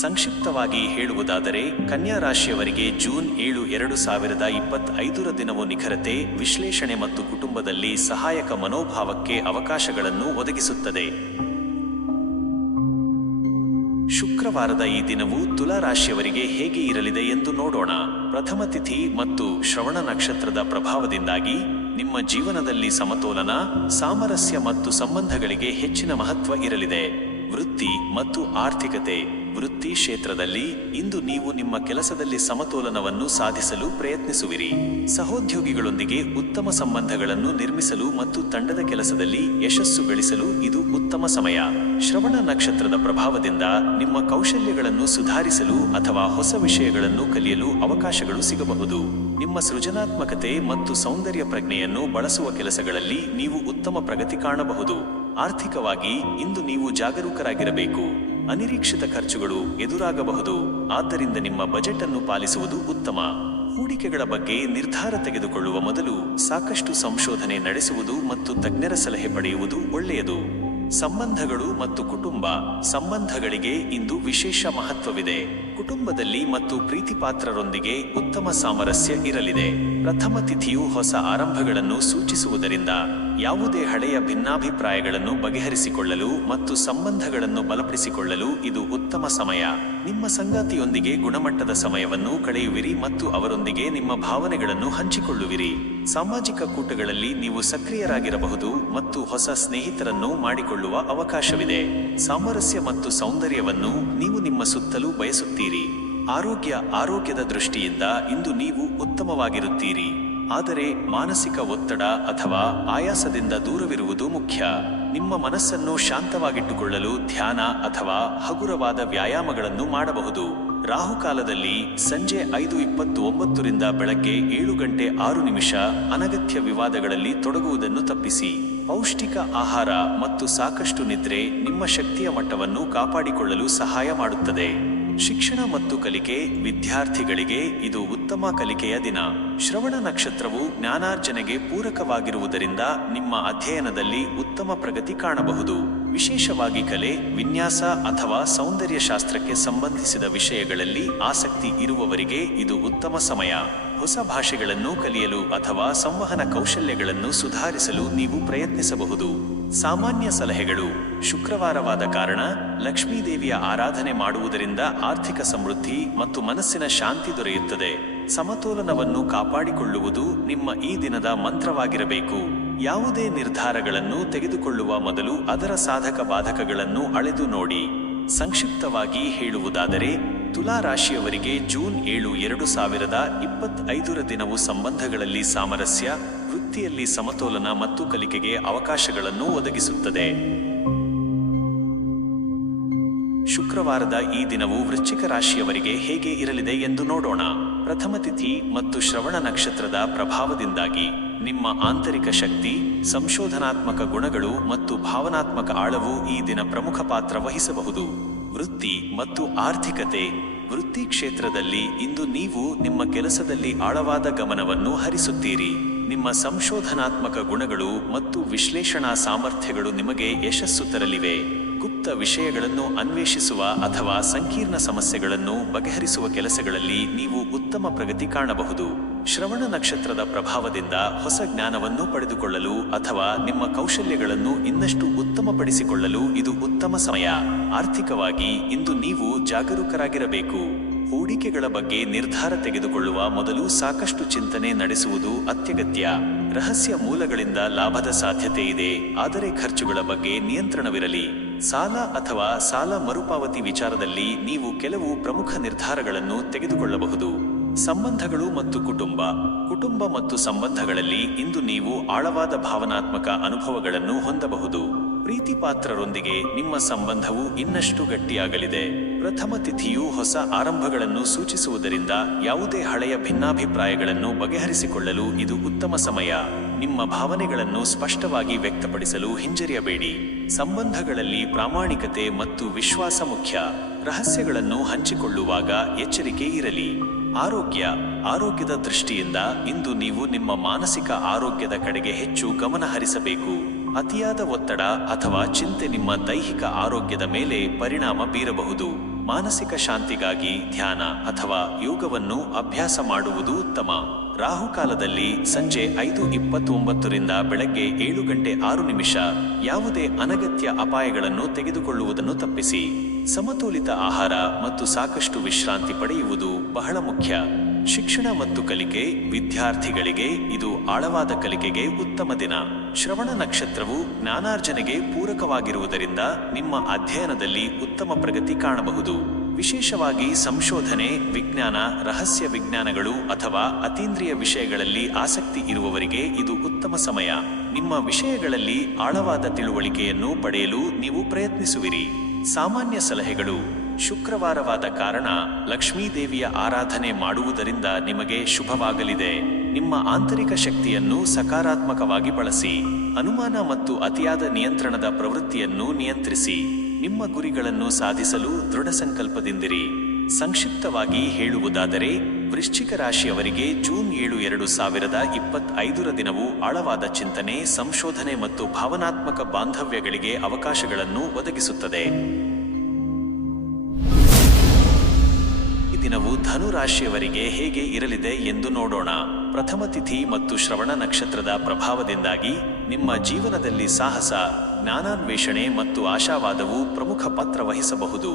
ಸಂಕ್ಷಿಪ್ತವಾಗಿ ಹೇಳುವುದಾದರೆ, ಕನ್ಯಾ ರಾಶಿಯವರಿಗೆ ಜೂನ್ 7, 2025 ದಿನವು ನಿಖರತೆ, ವಿಶ್ಲೇಷಣೆ ಮತ್ತು ಕುಟುಂಬದಲ್ಲಿ ಸಹಾಯಕ ಮನೋಭಾವಕ್ಕೆ ಅವಕಾಶಗಳನ್ನು ಒದಗಿಸುತ್ತದೆ. ಶುಕ್ರವಾರದ ಈ ದಿನವು ತುಲಾ ರಾಶಿಯವರಿಗೆ ಹೇಗೆ ಇರಲಿದೆ ಎಂದು ನೋಡೋಣ. ಪ್ರಥಮ ತಿಥಿ ಮತ್ತು ಶ್ರವಣ ನಕ್ಷತ್ರದ ಪ್ರಭಾವದಿಂದಾಗಿ ನಿಮ್ಮ ಜೀವನದಲ್ಲಿ ಸಮತೋಲನ, ಸಾಮರಸ್ಯ ಮತ್ತು ಸಂಬಂಧಗಳಿಗೆ ಹೆಚ್ಚಿನ ಮಹತ್ವ ಇರಲಿದೆ. ವೃತ್ತಿ ಮತ್ತು ಆರ್ಥಿಕತೆ. ವೃತ್ತಿ ಕ್ಷೇತ್ರದಲ್ಲಿ ಇಂದು ನೀವು ನಿಮ್ಮ ಕೆಲಸದಲ್ಲಿ ಸಮತೋಲನವನ್ನು ಸಾಧಿಸಲು ಪ್ರಯತ್ನಿಸುವಿರಿ. ಸಹೋದ್ಯೋಗಿಗಳೊಂದಿಗೆ ಉತ್ತಮ ಸಂಬಂಧಗಳನ್ನು ನಿರ್ಮಿಸಲು ಮತ್ತು ತಂಡದ ಕೆಲಸದಲ್ಲಿ ಯಶಸ್ಸು ಗಳಿಸಲು ಇದು ಉತ್ತಮ ಸಮಯ. ಶ್ರವಣ ನಕ್ಷತ್ರದ ಪ್ರಭಾವದಿಂದ ನಿಮ್ಮ ಕೌಶಲ್ಯಗಳನ್ನು ಸುಧಾರಿಸಲು ಅಥವಾ ಹೊಸ ವಿಷಯಗಳನ್ನು ಕಲಿಯಲು ಅವಕಾಶಗಳು ಸಿಗಬಹುದು. ನಿಮ್ಮ ಸೃಜನಾತ್ಮಕತೆ ಮತ್ತು ಸೌಂದರ್ಯ ಪ್ರಜ್ಞೆಯನ್ನು ಬಳಸುವ ಕೆಲಸಗಳಲ್ಲಿ ನೀವು ಉತ್ತಮ ಪ್ರಗತಿ ಕಾಣಬಹುದು. ಆರ್ಥಿಕವಾಗಿ ಇಂದು ನೀವು ಜಾಗರೂಕರಾಗಿರಬೇಕು. ಅನಿರೀಕ್ಷಿತ ಖರ್ಚುಗಳು ಎದುರಾಗಬಹುದು, ಆದ್ದರಿಂದ ನಿಮ್ಮ ಬಜೆಟ್ ಅನ್ನು ಪಾಲಿಸುವುದು ಉತ್ತಮ. ಹೂಡಿಕೆಗಳ ಬಗ್ಗೆ ನಿರ್ಧಾರ ತೆಗೆದುಕೊಳ್ಳುವ ಮೊದಲು ಸಾಕಷ್ಟು ಸಂಶೋಧನೆ ನಡೆಸುವುದು ಮತ್ತು ತಜ್ಞರ ಸಲಹೆ ಪಡೆಯುವುದು ಒಳ್ಳೆಯದು. ಸಂಬಂಧಗಳು ಮತ್ತು ಕುಟುಂಬ. ಸಂಬಂಧಗಳಿಗೆ ಇಂದು ವಿಶೇಷ ಮಹತ್ವವಿದೆ. ಕುಟುಂಬದಲ್ಲಿ ಮತ್ತು ಪ್ರೀತಿಪಾತ್ರರೊಂದಿಗೆ ಉತ್ತಮ ಸಾಮರಸ್ಯ ಇರಲಿದೆ. ಪ್ರಥಮ ತಿಥಿಯು ಹೊಸ ಆರಂಭಗಳನ್ನು ಸೂಚಿಸುವುದರಿಂದ ಯಾವುದೇ ಹಳೆಯ ಭಿನ್ನಾಭಿಪ್ರಾಯಗಳನ್ನು ಬಗೆಹರಿಸಿಕೊಳ್ಳಲು ಮತ್ತು ಸಂಬಂಧಗಳನ್ನು ಬಲಪಡಿಸಿಕೊಳ್ಳಲು ಇದು ಉತ್ತಮ ಸಮಯ. ನಿಮ್ಮ ಸಂಗಾತಿಯೊಂದಿಗೆ ಗುಣಮಟ್ಟದ ಸಮಯವನ್ನು ಕಳೆಯುವಿರಿ ಮತ್ತು ಅವರೊಂದಿಗೆ ನಿಮ್ಮ ಭಾವನೆಗಳನ್ನು ಹಂಚಿಕೊಳ್ಳುವಿರಿ. ಸಾಮಾಜಿಕ ಕೂಟಗಳಲ್ಲಿ ನೀವು ಸಕ್ರಿಯರಾಗಿರಬಹುದು ಮತ್ತು ಹೊಸ ಸ್ನೇಹಿತರನ್ನು ಮಾಡಿಕೊಳ್ಳುವ ಅವಕಾಶವಿದೆ. ಸಾಮರಸ್ಯ ಮತ್ತು ಸೌಂದರ್ಯವನ್ನು ನೀವು ನಿಮ್ಮ ಸುತ್ತಲೂ ಬಯಸುತ್ತೀರಿ. ಆರೋಗ್ಯದ ದೃಷ್ಟಿಯಿಂದ ಇಂದು ನೀವು ಉತ್ತಮವಾಗಿರುತ್ತೀರಿ, ಆದರೆ ಮಾನಸಿಕ ಒತ್ತಡ ಅಥವಾ ಆಯಾಸದಿಂದ ದೂರವಿರುವುದು ಮುಖ್ಯ. ನಿಮ್ಮ ಮನಸ್ಸನ್ನು ಶಾಂತವಾಗಿಟ್ಟುಕೊಳ್ಳಲು ಧ್ಯಾನ ಅಥವಾ ಹಗುರವಾದ ವ್ಯಾಯಾಮಗಳನ್ನು ಮಾಡಬಹುದು. ರಾಹುಕಾಲದಲ್ಲಿ ಸಂಜೆ 5:29 ರಿಂದ ಬೆಳಗ್ಗೆ 7:06 ಅನಗತ್ಯ ವಿವಾದಗಳಲ್ಲಿ ತೊಡಗುವುದನ್ನು ತಪ್ಪಿಸಿ. ಪೌಷ್ಟಿಕ ಆಹಾರ ಮತ್ತು ಸಾಕಷ್ಟು ನಿದ್ರೆ ನಿಮ್ಮ ಶಕ್ತಿಯ ಮಟ್ಟವನ್ನು ಕಾಪಾಡಿಕೊಳ್ಳಲು ಸಹಾಯ ಮಾಡುತ್ತದೆ. ಶಿಕ್ಷಣ ಮತ್ತು ಕಲಿಕೆ. ವಿದ್ಯಾರ್ಥಿಗಳಿಗೆ ಇದು ಉತ್ತಮ ಕಲಿಕೆಯ ದಿನ. ಶ್ರವಣ ನಕ್ಷತ್ರವು ಜ್ಞಾನಾರ್ಜನೆಗೆ ಪೂರಕವಾಗಿರುವುದರಿಂದ ನಿಮ್ಮ ಅಧ್ಯಯನದಲ್ಲಿ ಉತ್ತಮ ಪ್ರಗತಿ ಕಾಣಬಹುದು. ವಿಶೇಷವಾಗಿ ಕಲೆ, ವಿನ್ಯಾಸ ಅಥವಾ ಸೌಂದರ್ಯ ಶಾಸ್ತ್ರಕ್ಕೆ ಸಂಬಂಧಿಸಿದ ವಿಷಯಗಳಲ್ಲಿ ಆಸಕ್ತಿ ಇರುವವರಿಗೆ ಇದು ಉತ್ತಮ ಸಮಯ. ಹೊಸ ಭಾಷೆಗಳನ್ನು ಕಲಿಯಲು ಅಥವಾ ಸಂವಹನ ಕೌಶಲ್ಯಗಳನ್ನು ಸುಧಾರಿಸಲು ನೀವು ಪ್ರಯತ್ನಿಸಬಹುದು. ಸಾಮಾನ್ಯ ಸಲಹೆಗಳು. ಶುಕ್ರವಾರವಾದ ಕಾರಣ ಲಕ್ಷ್ಮೀದೇವಿಯ ಆರಾಧನೆ ಮಾಡುವುದರಿಂದ ಆರ್ಥಿಕ ಸಮೃದ್ಧಿ ಮತ್ತು ಮನಸ್ಸಿನ ಶಾಂತಿ ದೊರೆಯುತ್ತದೆ. ಸಮತೋಲನವನ್ನು ಕಾಪಾಡಿಕೊಳ್ಳುವುದು ನಿಮ್ಮ ಈ ದಿನದ ಮಂತ್ರವಾಗಿರಬೇಕು. ಯಾವುದೇ ನಿರ್ಧಾರಗಳನ್ನು ತೆಗೆದುಕೊಳ್ಳುವ ಮೊದಲು ಅದರ ಸಾಧಕ ಬಾಧಕಗಳನ್ನು ಅಳೆದು ನೋಡಿ. ಸಂಕ್ಷಿಪ್ತವಾಗಿ ಹೇಳುವುದಾದರೆ, ತುಲಾ ರಾಶಿಯವರಿಗೆ ಜೂನ್ 7, 2025 ದಿನವು ಸಂಬಂಧಗಳಲ್ಲಿ ಸಾಮರಸ್ಯ, ವೃತ್ತಿಯಲ್ಲಿ ಸಮತೋಲನ ಮತ್ತು ಕಲಿಕೆಗೆ ಅವಕಾಶಗಳನ್ನು ಒದಗಿಸುತ್ತದೆ. ಶುಕ್ರವಾರದ ಈ ದಿನವು ವೃಶ್ಚಿಕ ರಾಶಿಯವರಿಗೆ ಹೇಗೆ ಇರಲಿದೆ ಎಂದು ನೋಡೋಣ. ಪ್ರಥಮ ತಿಥಿ ಮತ್ತು ಶ್ರವಣ ನಕ್ಷತ್ರದ ಪ್ರಭಾವದಿಂದಾಗಿ ನಿಮ್ಮ ಆಂತರಿಕ ಶಕ್ತಿ, ಸಂಶೋಧನಾತ್ಮಕ ಗುಣಗಳು ಮತ್ತು ಭಾವನಾತ್ಮಕ ಆಳವು ಈ ದಿನ ಪ್ರಮುಖ ಪಾತ್ರ ವಹಿಸಬಹುದು. ವೃತ್ತಿ ಮತ್ತು ಆರ್ಥಿಕತೆ. ವೃತ್ತಿ ಕ್ಷೇತ್ರದಲ್ಲಿ ಇಂದು ನೀವು ನಿಮ್ಮ ಕೆಲಸದಲ್ಲಿ ಆಳವಾದ ಗಮನವನ್ನು ಹರಿಸುತ್ತೀರಿ. ನಿಮ್ಮ ಸಂಶೋಧನಾತ್ಮಕ ಗುಣಗಳು ಮತ್ತು ವಿಶ್ಲೇಷಣಾ ಸಾಮರ್ಥ್ಯಗಳು ನಿಮಗೆ ಯಶಸ್ಸು ತರಲಿವೆ. ಗುಪ್ತ ವಿಷಯಗಳನ್ನು ಅನ್ವೇಷಿಸುವ ಅಥವಾ ಸಂಕೀರ್ಣ ಸಮಸ್ಯೆಗಳನ್ನು ಬಗೆಹರಿಸುವ ಕೆಲಸಗಳಲ್ಲಿ ನೀವು ಉತ್ತಮ ಪ್ರಗತಿ ಕಾಣಬಹುದು. ಶ್ರವಣ ನಕ್ಷತ್ರದ ಪ್ರಭಾವದಿಂದ ಹೊಸ ಜ್ಞಾನವನ್ನು ಪಡೆದುಕೊಳ್ಳಲು ಅಥವಾ ನಿಮ್ಮ ಕೌಶಲ್ಯಗಳನ್ನು ಇನ್ನಷ್ಟು ಉತ್ತಮಪಡಿಸಿಕೊಳ್ಳಲು ಇದು ಉತ್ತಮ ಸಮಯ. ಆರ್ಥಿಕವಾಗಿ ಇಂದು ನೀವು ಜಾಗರೂಕರಾಗಿರಬೇಕು. ಹೂಡಿಕೆಗಳ ಬಗ್ಗೆ ನಿರ್ಧಾರ ತೆಗೆದುಕೊಳ್ಳುವ ಮೊದಲು ಸಾಕಷ್ಟು ಚಿಂತನೆ ನಡೆಸುವುದು ಅತ್ಯಗತ್ಯ. ರಹಸ್ಯ ಮೂಲಗಳಿಂದ ಲಾಭದ ಸಾಧ್ಯತೆ ಇದೆ, ಆದರೆ ಖರ್ಚುಗಳ ಬಗ್ಗೆ ನಿಯಂತ್ರಣವಿರಲಿ. ಸಾಲ ಅಥವಾ ಸಾಲ ಮರುಪಾವತಿ ವಿಚಾರದಲ್ಲಿ ನೀವು ಕೆಲವು ಪ್ರಮುಖ ನಿರ್ಧಾರಗಳನ್ನು ತೆಗೆದುಕೊಳ್ಳಬಹುದು. ಸಂಬಂಧಗಳು ಮತ್ತು ಕುಟುಂಬ ಮತ್ತು ಸಂಬಂಧಗಳಲ್ಲಿ ಇಂದು ನೀವು ಆಳವಾದ ಭಾವನಾತ್ಮಕ ಅನುಭವಗಳನ್ನು ಹೊಂದಬಹುದು. ಪ್ರೀತಿಪಾತ್ರರೊಂದಿಗೆ ನಿಮ್ಮ ಸಂಬಂಧವು ಇನ್ನಷ್ಟು ಗಟ್ಟಿಯಾಗಲಿದೆ. ಪ್ರಥಮ ತಿಥಿಯು ಹೊಸ ಆರಂಭಗಳನ್ನು ಸೂಚಿಸುವುದರಿಂದ ಯಾವುದೇ ಹಳೆಯ ಭಿನ್ನಾಭಿಪ್ರಾಯಗಳನ್ನು ಬಗೆಹರಿಸಿಕೊಳ್ಳಲು ಇದು ಉತ್ತಮ ಸಮಯ. ನಿಮ್ಮ ಭಾವನೆಗಳನ್ನು ಸ್ಪಷ್ಟವಾಗಿ ವ್ಯಕ್ತಪಡಿಸಲು ಹಿಂಜರಿಯಬೇಡಿ. ಸಂಬಂಧಗಳಲ್ಲಿ ಪ್ರಾಮಾಣಿಕತೆ ಮತ್ತು ವಿಶ್ವಾಸ ಮುಖ್ಯ. ರಹಸ್ಯಗಳನ್ನು ಹಂಚಿಕೊಳ್ಳುವಾಗ ಎಚ್ಚರಿಕೆ ಇರಲಿ. ಆರೋಗ್ಯದ ದೃಷ್ಟಿಯಿಂದ ಇಂದು ನೀವು ನಿಮ್ಮ ಮಾನಸಿಕ ಆರೋಗ್ಯದ ಕಡೆಗೆ ಹೆಚ್ಚು ಗಮನ ಹರಿಸಬೇಕು. ಅತಿಯಾದ ಒತ್ತಡ ಅಥವಾ ಚಿಂತೆ ನಿಮ್ಮ ದೈಹಿಕ ಆರೋಗ್ಯದ ಮೇಲೆ ಪರಿಣಾಮ ಬೀರಬಹುದು. ಮಾನಸಿಕ ಶಾಂತಿಗಾಗಿ ಧ್ಯಾನ ಅಥವಾ ಯೋಗವನ್ನು ಅಭ್ಯಾಸ ಮಾಡುವುದು ಉತ್ತಮ. ರಾಹುಕಾಲದಲ್ಲಿ ಸಂಜೆ 5:29 ರಿಂದ ಬೆಳಗ್ಗೆ 7:06 ಯಾವುದೇ ಅನಗತ್ಯ ಅಪಾಯಗಳನ್ನು ತೆಗೆದುಕೊಳ್ಳುವುದನ್ನು ತಪ್ಪಿಸಿ. ಸಮತೋಲಿತ ಆಹಾರ ಮತ್ತು ಸಾಕಷ್ಟು ವಿಶ್ರಾಂತಿ ಪಡೆಯುವುದು ಬಹಳ ಮುಖ್ಯ. ಶಿಕ್ಷಣ ಮತ್ತು ಕಲಿಕೆ ವಿದ್ಯಾರ್ಥಿಗಳಿಗೆ ಇದು ಆಳವಾದ ಕಲಿಕೆಗೆ ಉತ್ತಮ ದಿನ. ಶ್ರವಣ ನಕ್ಷತ್ರವು ಜ್ಞಾನಾರ್ಜನೆಗೆ ಪೂರಕವಾಗಿರುವುದರಿಂದ ನಿಮ್ಮ ಅಧ್ಯಯನದಲ್ಲಿ ಉತ್ತಮ ಪ್ರಗತಿ ಕಾಣಬಹುದು. ವಿಶೇಷವಾಗಿ ಸಂಶೋಧನೆ, ವಿಜ್ಞಾನ, ರಹಸ್ಯ ವಿಜ್ಞಾನಗಳು ಅಥವಾ ಅತೀಂದ್ರಿಯ ವಿಷಯಗಳಲ್ಲಿ ಆಸಕ್ತಿ ಇರುವವರಿಗೆ ಇದು ಉತ್ತಮ ಸಮಯ. ನಿಮ್ಮ ವಿಷಯಗಳಲ್ಲಿ ಆಳವಾದ ತಿಳುವಳಿಕೆಯನ್ನು ಪಡೆಯಲು ನೀವು ಪ್ರಯತ್ನಿಸುವಿರಿ. ಸಾಮಾನ್ಯ ಸಲಹೆಗಳು: ಶುಕ್ರವಾರವಾದ ಕಾರಣ ಲಕ್ಷ್ಮೀದೇವಿಯ ಆರಾಧನೆ ಮಾಡುವುದರಿಂದ ನಿಮಗೆ ಶುಭವಾಗಲಿದೆ. ನಿಮ್ಮ ಆಂತರಿಕ ಶಕ್ತಿಯನ್ನು ಸಕಾರಾತ್ಮಕವಾಗಿ ಬಳಸಿ. ಅನುಮಾನ ಮತ್ತು ಅತಿಯಾದ ನಿಯಂತ್ರಣದ ಪ್ರವೃತ್ತಿಯನ್ನು ನಿಯಂತ್ರಿಸಿ. ನಿಮ್ಮ ಗುರಿಗಳನ್ನು ಸಾಧಿಸಲು ದೃಢ ಸಂಕಲ್ಪದಿಂದಿರಿ. ಸಂಕ್ಷಿಪ್ತವಾಗಿ ಹೇಳುವುದಾದರೆ, ವೃಶ್ಚಿಕ ರಾಶಿಯವರಿಗೆ ಜೂನ್ 7, 2025 ದಿನವು ಆಳವಾದ ಚಿಂತನೆ, ಸಂಶೋಧನೆ ಮತ್ತು ಭಾವನಾತ್ಮಕ ಬಾಂಧವ್ಯಗಳಿಗೆ ಅವಕಾಶಗಳನ್ನು ಒದಗಿಸುತ್ತದೆ. ಈ ದಿನವು ಧನು ರಾಶಿಯವರಿಗೆ ಹೇಗೆ ಇರಲಿದೆ ಎಂದು ನೋಡೋಣ. ಪ್ರಥಮ ತಿಥಿ ಮತ್ತು ಶ್ರವಣ ನಕ್ಷತ್ರದ ಪ್ರಭಾವದಿಂದಾಗಿ ನಿಮ್ಮ ಜೀವನದಲ್ಲಿ ಸಾಹಸ, ಜ್ಞಾನಾನ್ವೇಷಣೆ ಮತ್ತು ಆಶಾವಾದವು ಪ್ರಮುಖ ಪಾತ್ರ ವಹಿಸಬಹುದು.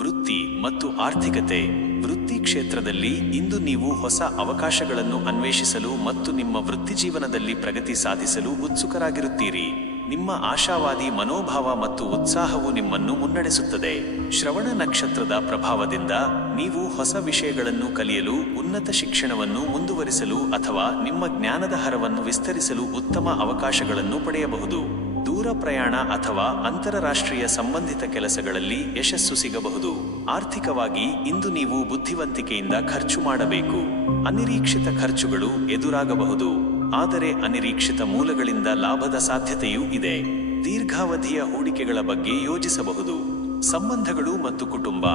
ವೃತ್ತಿ ಮತ್ತು ಆರ್ಥಿಕತೆ: ವೃತ್ತಿ ಕ್ಷೇತ್ರದಲ್ಲಿ ಇಂದು ನೀವು ಹೊಸ ಅವಕಾಶಗಳನ್ನು ಅನ್ವೇಷಿಸಲು ಮತ್ತು ನಿಮ್ಮ ವೃತ್ತಿಜೀವನದಲ್ಲಿ ಪ್ರಗತಿ ಸಾಧಿಸಲು ಉತ್ಸುಕರಾಗಿರುತ್ತೀರಿ. ನಿಮ್ಮ ಆಶಾವಾದಿ ಮನೋಭಾವ ಮತ್ತು ಉತ್ಸಾಹವು ನಿಮ್ಮನ್ನು ಮುನ್ನಡೆಸುತ್ತದೆ. ಶ್ರವಣ ನಕ್ಷತ್ರದ ಪ್ರಭಾವದಿಂದ ನೀವು ಹೊಸ ವಿಷಯಗಳನ್ನು ಕಲಿಯಲು, ಉನ್ನತ ಶಿಕ್ಷಣವನ್ನು ಮುಂದುವರಿಸಲು ಅಥವಾ ನಿಮ್ಮ ಜ್ಞಾನದ ಹರವನ್ನು ವಿಸ್ತರಿಸಲು ಉತ್ತಮ ಅವಕಾಶಗಳನ್ನು ಪಡೆಯಬಹುದು. ದೂರ ಪ್ರಯಾಣ ಅಥವಾ ಅಂತರರಾಷ್ಟ್ರೀಯ ಸಂಬಂಧಿತ ಕೆಲಸಗಳಲ್ಲಿ ಯಶಸ್ಸು ಸಿಗಬಹುದು. ಆರ್ಥಿಕವಾಗಿ ಇಂದು ನೀವು ಬುದ್ಧಿವಂತಿಕೆಯಿಂದ ಖರ್ಚು ಮಾಡಬೇಕು. ಅನಿರೀಕ್ಷಿತ ಖರ್ಚುಗಳು ಎದುರಾಗಬಹುದು, ಆದರೆ ಅನಿರೀಕ್ಷಿತ ಮೂಲಗಳಿಂದ ಲಾಭದ ಸಾಧ್ಯತೆಯೂ ಇದೆ. ದೀರ್ಘಾವಧಿಯ ಹೂಡಿಕೆಗಳ ಬಗ್ಗೆ ಯೋಚಿಸಬಹುದು. ಸಂಬಂಧಗಳು ಮತ್ತು ಕುಟುಂಬ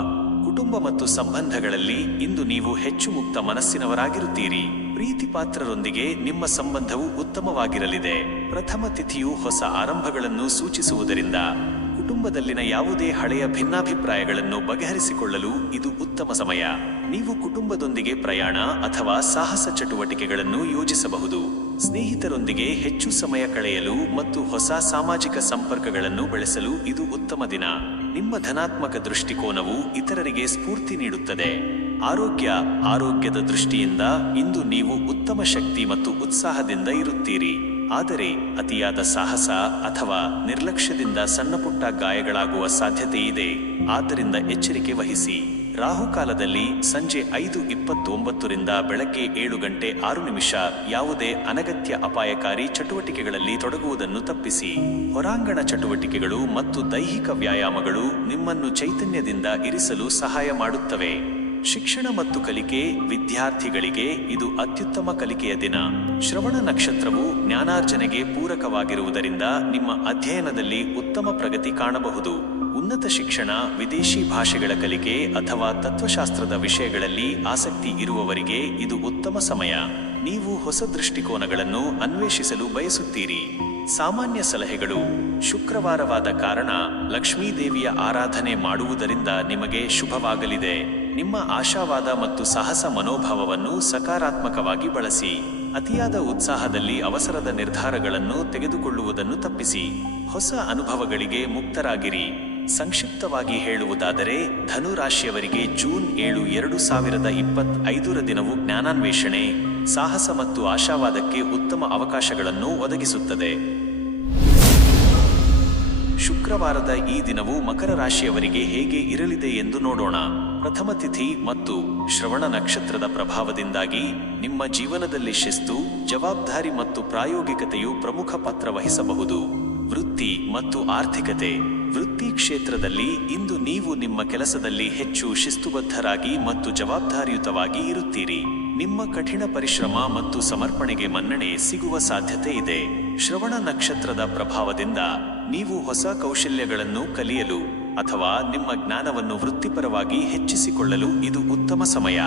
ಮತ್ತು ಸಂಬಂಧಗಳಲ್ಲಿ ಇಂದು ನೀವು ಹೆಚ್ಚು ಮುಕ್ತ ಮನಸ್ಸಿನವರಾಗಿರುತ್ತೀರಿ. ಪ್ರೀತಿ ಪಾತ್ರರೊಂದಿಗೆ ನಿಮ್ಮ ಸಂಬಂಧವು ಉತ್ತಮವಾಗಿರಲಿದೆ. ಪ್ರಥಮ ತಿಥಿಯು ಹೊಸ ಆರಂಭಗಳನ್ನು ಸೂಚಿಸುವುದರಿಂದ ಕುಟುಂಬದಲ್ಲಿನ ಯಾವುದೇ ಹಳೆಯ ಭಿನ್ನಾಭಿಪ್ರಾಯಗಳನ್ನು ಬಗೆಹರಿಸಿಕೊಳ್ಳಲು ಇದು ಉತ್ತಮ ಸಮಯ. ನೀವು ಕುಟುಂಬದೊಂದಿಗೆ ಪ್ರಯಾಣ ಅಥವಾ ಸಾಹಸ ಚಟುವಟಿಕೆಗಳನ್ನು ಯೋಜಿಸಬಹುದು. ಸ್ನೇಹಿತರೊಂದಿಗೆ ಹೆಚ್ಚು ಸಮಯ ಕಳೆಯಲು ಮತ್ತು ಹೊಸ ಸಾಮಾಜಿಕ ಸಂಪರ್ಕಗಳನ್ನು ಬೆಳೆಸಲು ಇದು ಉತ್ತಮ ದಿನ. ನಿಮ್ಮ ಧನಾತ್ಮಕ ದೃಷ್ಟಿಕೋನವು ಇತರರಿಗೆ ಸ್ಫೂರ್ತಿ ನೀಡುತ್ತದೆ. ಆರೋಗ್ಯದ ದೃಷ್ಟಿಯಿಂದ ಇಂದು ನೀವು ಉತ್ತಮ ಶಕ್ತಿ ಮತ್ತು ಉತ್ಸಾಹದಿಂದ ಇರುತ್ತೀರಿ. ಆದರೆ ಅತಿಯಾದ ಸಾಹಸ ಅಥವಾ ನಿರ್ಲಕ್ಷ್ಯದಿಂದ ಸಣ್ಣಪುಟ್ಟ ಗಾಯಗಳಾಗುವ ಸಾಧ್ಯತೆ ಇದೆ. ಆದ್ದರಿಂದ ಎಚ್ಚರಿಕೆ ವಹಿಸಿ. ರಾಹುಕಾಲದಲ್ಲಿ ಸಂಜೆ 5:29 ರಿಂದ ಬೆಳಗ್ಗೆ 7:06 ಯಾವುದೇ ಅನಗತ್ಯ ಅಪಾಯಕಾರಿ ಚಟುವಟಿಕೆಗಳಲ್ಲಿ ತೊಡಗುವುದನ್ನು ತಪ್ಪಿಸಿ. ಹೊರಾಂಗಣ ಚಟುವಟಿಕೆಗಳು ಮತ್ತು ದೈಹಿಕ ವ್ಯಾಯಾಮಗಳು ನಿಮ್ಮನ್ನು ಚೈತನ್ಯದಿಂದ ಇರಿಸಲು ಸಹಾಯ ಮಾಡುತ್ತವೆ. ಶಿಕ್ಷಣ ಮತ್ತು ಕಲಿಕೆ ವಿದ್ಯಾರ್ಥಿಗಳಿಗೆ ಇದು ಅತ್ಯುತ್ತಮ ಕಲಿಕೆಯ ದಿನ. ಶ್ರವಣ ನಕ್ಷತ್ರವು ಜ್ಞಾನಾರ್ಜನೆಗೆ ಪೂರಕವಾಗಿರುವುದರಿಂದ ನಿಮ್ಮ ಅಧ್ಯಯನದಲ್ಲಿ ಉತ್ತಮ ಪ್ರಗತಿ ಕಾಣಬಹುದು. ಉನ್ನತ ಶಿಕ್ಷಣ, ವಿದೇಶಿ ಭಾಷೆಗಳ ಕಲಿಕೆ ಅಥವಾ ತತ್ವಶಾಸ್ತ್ರದ ವಿಷಯಗಳಲ್ಲಿ ಆಸಕ್ತಿ ಇರುವವರಿಗೆ ಇದು ಉತ್ತಮ ಸಮಯ. ನೀವು ಹೊಸ ದೃಷ್ಟಿಕೋನಗಳನ್ನು ಅನ್ವೇಷಿಸಲು ಬಯಸುತ್ತೀರಿ. ಸಾಮಾನ್ಯ ಸಲಹೆಗಳು: ಶುಕ್ರವಾರವಾದ ಕಾರಣ ಲಕ್ಷ್ಮೀದೇವಿಯ ಆರಾಧನೆ ಮಾಡುವುದರಿಂದ ನಿಮಗೆ ಶುಭವಾಗಲಿದೆ. ನಿಮ್ಮ ಆಶಾವಾದ ಮತ್ತು ಸಾಹಸ ಮನೋಭಾವವನ್ನು ಸಕಾರಾತ್ಮಕವಾಗಿ ಬಳಸಿ. ಅತಿಯಾದ ಉತ್ಸಾಹದಲ್ಲಿ ಅವಸರದ ನಿರ್ಧಾರಗಳನ್ನು ತೆಗೆದುಕೊಳ್ಳುವುದನ್ನು ತಪ್ಪಿಸಿ. ಹೊಸ ಅನುಭವಗಳಿಗೆ ಮುಕ್ತರಾಗಿರಿ. ಸಂಕ್ಷಿಪ್ತವಾಗಿ ಹೇಳುವುದಾದರೆ, ಧನು ರಾಶಿಯವರಿಗೆ ಜೂನ್ 7, 2025 ದಿನವು ಜ್ಞಾನಾನ್ವೇಷಣೆ, ಸಾಹಸ ಮತ್ತು ಆಶಾವಾದಕ್ಕೆ ಉತ್ತಮ ಅವಕಾಶಗಳನ್ನು ಒದಗಿಸುತ್ತದೆ. ಶುಕ್ರವಾರದ ಈ ದಿನವು ಮಕರ ರಾಶಿಯವರಿಗೆ ಹೇಗೆ ಇರಲಿದೆ ಎಂದು ನೋಡೋಣ. ಪ್ರಥಮ ತಿಥಿ ಮತ್ತು ಶ್ರವಣ ನಕ್ಷತ್ರದ ಪ್ರಭಾವದಿಂದಾಗಿ ನಿಮ್ಮ ಜೀವನದಲ್ಲಿ ಶಿಸ್ತು, ಜವಾಬ್ದಾರಿ ಮತ್ತು ಪ್ರಾಯೋಗಿಕತೆಯು ಪ್ರಮುಖ ಪಾತ್ರ ವಹಿಸಬಹುದು. ವೃತ್ತಿ ಮತ್ತು ಆರ್ಥಿಕತೆ: ವೃತ್ತಿ ಕ್ಷೇತ್ರದಲ್ಲಿ ಇಂದು ನೀವು ನಿಮ್ಮ ಕೆಲಸದಲ್ಲಿ ಹೆಚ್ಚು ಶಿಸ್ತುಬದ್ಧರಾಗಿ ಮತ್ತು ಜವಾಬ್ದಾರಿಯುತವಾಗಿ ಇರುತ್ತೀರಿ. ನಿಮ್ಮ ಕಠಿಣ ಪರಿಶ್ರಮ ಮತ್ತು ಸಮರ್ಪಣೆಗೆ ಮನ್ನಣೆ ಸಿಗುವ ಸಾಧ್ಯತೆ ಇದೆ. ಶ್ರವಣ ನಕ್ಷತ್ರದ ಪ್ರಭಾವದಿಂದ ನೀವು ಹೊಸ ಕೌಶಲ್ಯಗಳನ್ನು ಕಲಿಯಲು ಅಥವಾ ನಿಮ್ಮ ಜ್ಞಾನವನ್ನು ವೃತ್ತಿಪರವಾಗಿ ಹೆಚ್ಚಿಸಿಕೊಳ್ಳಲು ಇದು ಉತ್ತಮ ಸಮಯ.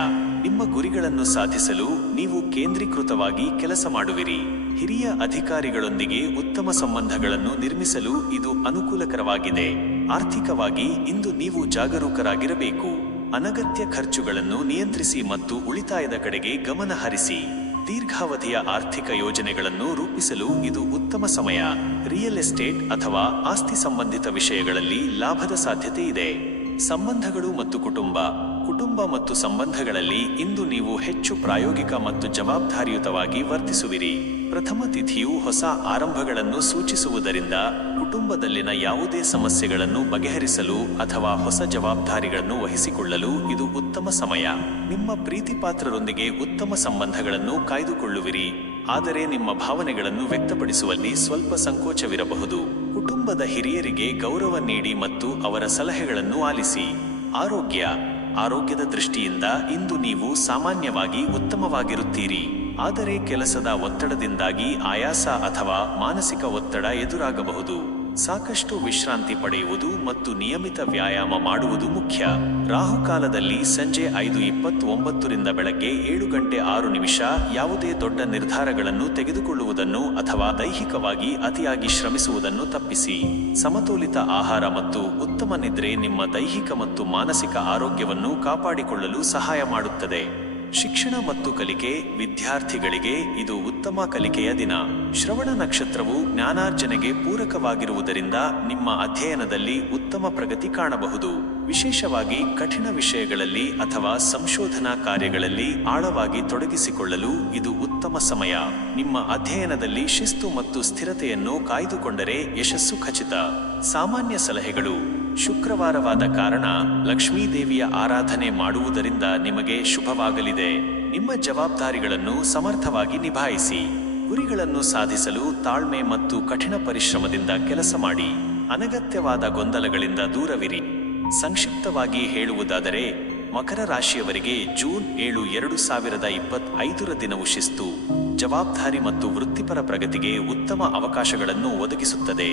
ನಿಮ್ಮ ಗುರಿಗಳನ್ನು ಸಾಧಿಸಲು ನೀವು ಕೇಂದ್ರೀಕೃತವಾಗಿ ಕೆಲಸ ಮಾಡುವಿರಿ. ಹಿರಿಯ ಅಧಿಕಾರಿಗಳೊಂದಿಗೆ ಉತ್ತಮ ಸಂಬಂಧಗಳನ್ನು ನಿರ್ಮಿಸಲು ಇದು ಅನುಕೂಲಕರವಾಗಿದೆ. ಆರ್ಥಿಕವಾಗಿ ಇಂದು ನೀವು ಜಾಗರೂಕರಾಗಿರಬೇಕು. ಅನಗತ್ಯ ಖರ್ಚುಗಳನ್ನು ನಿಯಂತ್ರಿಸಿ ಮತ್ತು ಉಳಿತಾಯದ ಕಡೆಗೆ ಗಮನ ಹರಿಸಿ. ದೀರ್ಘಾವಧಿಯ ಆರ್ಥಿಕ ಯೋಜನೆಗಳನ್ನು ರೂಪಿಸಲು ಇದು ಉತ್ತಮ ಸಮಯ. ರಿಯಲ್ ಎಸ್ಟೇಟ್ ಅಥವಾ ಆಸ್ತಿ ಸಂಬಂಧಿತ ವಿಷಯಗಳಲ್ಲಿ ಲಾಭದ ಸಾಧ್ಯತೆ ಇದೆ. ಸಂಬಂಧಗಳು ಮತ್ತು ಕುಟುಂಬ ಮತ್ತು ಸಂಬಂಧಗಳಲ್ಲಿ ಇಂದು ನೀವು ಹೆಚ್ಚು ಪ್ರಾಯೋಗಿಕ ಮತ್ತು ಜವಾಬ್ದಾರಿಯುತವಾಗಿ ವರ್ತಿಸುವಿರಿ. ಪ್ರಥಮ ತಿಥಿಯು ಹೊಸ ಆರಂಭಗಳನ್ನು ಸೂಚಿಸುವುದರಿಂದ ಕುಟುಂಬದಲ್ಲಿನ ಯಾವುದೇ ಸಮಸ್ಯೆಗಳನ್ನು ಬಗೆಹರಿಸಲು ಅಥವಾ ಹೊಸ ಜವಾಬ್ದಾರಿಗಳನ್ನು ವಹಿಸಿಕೊಳ್ಳಲು ಇದು ಉತ್ತಮ ಸಮಯ. ನಿಮ್ಮ ಪ್ರೀತಿಪಾತ್ರರೊಂದಿಗೆ ಉತ್ತಮ ಸಂಬಂಧಗಳನ್ನು ಕಾಯ್ದುಕೊಳ್ಳುವಿರಿ, ಆದರೆ ನಿಮ್ಮ ಭಾವನೆಗಳನ್ನು ವ್ಯಕ್ತಪಡಿಸುವಲ್ಲಿ ಸ್ವಲ್ಪ ಸಂಕೋಚವಿರಬಹುದು. ಕುಟುಂಬದ ಹಿರಿಯರಿಗೆ ಗೌರವ ನೀಡಿ ಮತ್ತು ಅವರ ಸಲಹೆಗಳನ್ನು ಆಲಿಸಿ. ಆರೋಗ್ಯದ ದೃಷ್ಟಿಯಿಂದ ಇಂದು ನೀವು ಸಾಮಾನ್ಯವಾಗಿ ಉತ್ತಮವಾಗಿರುತ್ತೀರಿ, ಆದರೆ ಕೆಲಸದ ಒತ್ತಡದಿಂದಾಗಿ ಆಯಾಸ ಅಥವಾ ಮಾನಸಿಕ ಒತ್ತಡ ಎದುರಾಗಬಹುದು. ಸಾಕಷ್ಟು ವಿಶ್ರಾಂತಿ ಪಡೆಯುವುದು ಮತ್ತು ನಿಯಮಿತ ವ್ಯಾಯಾಮ ಮಾಡುವುದು ಮುಖ್ಯ. ರಾಹುಕಾಲದಲ್ಲಿ ಸಂಜೆ 5:29 ಬೆಳಗ್ಗೆ 7:06 ಯಾವುದೇ ದೊಡ್ಡ ನಿರ್ಧಾರಗಳನ್ನು ತೆಗೆದುಕೊಳ್ಳುವುದನ್ನು ಅಥವಾ ದೈಹಿಕವಾಗಿ ಅತಿಯಾಗಿ ಶ್ರಮಿಸುವುದನ್ನು ತಪ್ಪಿಸಿ. ಸಮತೋಲಿತ ಆಹಾರ ಮತ್ತು ಉತ್ತಮ ನಿದ್ರೆ ನಿಮ್ಮ ದೈಹಿಕ ಮತ್ತು ಮಾನಸಿಕ ಆರೋಗ್ಯವನ್ನು ಕಾಪಾಡಿಕೊಳ್ಳಲು ಸಹಾಯ ಮಾಡುತ್ತದೆ. ಶಿಕ್ಷಣ ಮತ್ತು ಕಲಿಕೆ ವಿದ್ಯಾರ್ಥಿಗಳಿಗೆ ಇದು ಉತ್ತಮ ಕಲಿಕೆಯ ದಿನ. ಶ್ರವಣ ನಕ್ಷತ್ರವು ಜ್ಞಾನಾರ್ಜನೆಗೆ ಪೂರಕವಾಗಿರುವುದರಿಂದ ನಿಮ್ಮ ಅಧ್ಯಯನದಲ್ಲಿ ಉತ್ತಮ ಪ್ರಗತಿ ಕಾಣಬಹುದು. ವಿಶೇಷವಾಗಿ ಕಠಿಣ ವಿಷಯಗಳಲ್ಲಿ ಅಥವಾ ಸಂಶೋಧನಾ ಕಾರ್ಯಗಳಲ್ಲಿ ಆಳವಾಗಿ ತೊಡಗಿಸಿಕೊಳ್ಳಲು ಇದು ಉತ್ತಮ ಸಮಯ. ನಿಮ್ಮ ಅಧ್ಯಯನದಲ್ಲಿ ಶಿಸ್ತು ಮತ್ತು ಸ್ಥಿರತೆಯನ್ನು ಕಾಯ್ದುಕೊಂಡರೆ ಯಶಸ್ಸು ಖಚಿತ. ಸಾಮಾನ್ಯ ಸಲಹೆಗಳು: ಶುಕ್ರವಾರವಾದ ಕಾರಣ ಲಕ್ಷ್ಮೀದೇವಿಯ ಆರಾಧನೆ ಮಾಡುವುದರಿಂದ ನಿಮಗೆ ಶುಭವಾಗಲಿದೆ. ನಿಮ್ಮ ಜವಾಬ್ದಾರಿಗಳನ್ನು ಸಮರ್ಥವಾಗಿ ನಿಭಾಯಿಸಿ. ಗುರಿಗಳನ್ನು ಸಾಧಿಸಲು ತಾಳ್ಮೆ ಮತ್ತು ಕಠಿಣ ಪರಿಶ್ರಮದಿಂದ ಕೆಲಸ ಮಾಡಿ. ಅನಗತ್ಯವಾದ ಗೊಂದಲಗಳಿಂದ ದೂರವಿರಿ. ಸಂಕ್ಷಿಪ್ತವಾಗಿ ಹೇಳುವುದಾದರೆ, ಮಕರ ರಾಶಿಯವರಿಗೆ ಜೂನ್ 7, 2025 ದಿನವು ಶಿಸ್ತು, ಜವಾಬ್ದಾರಿ ಮತ್ತು ವೃತ್ತಿಪರ ಪ್ರಗತಿಗೆ ಉತ್ತಮ ಅವಕಾಶಗಳನ್ನು ಒದಗಿಸುತ್ತದೆ.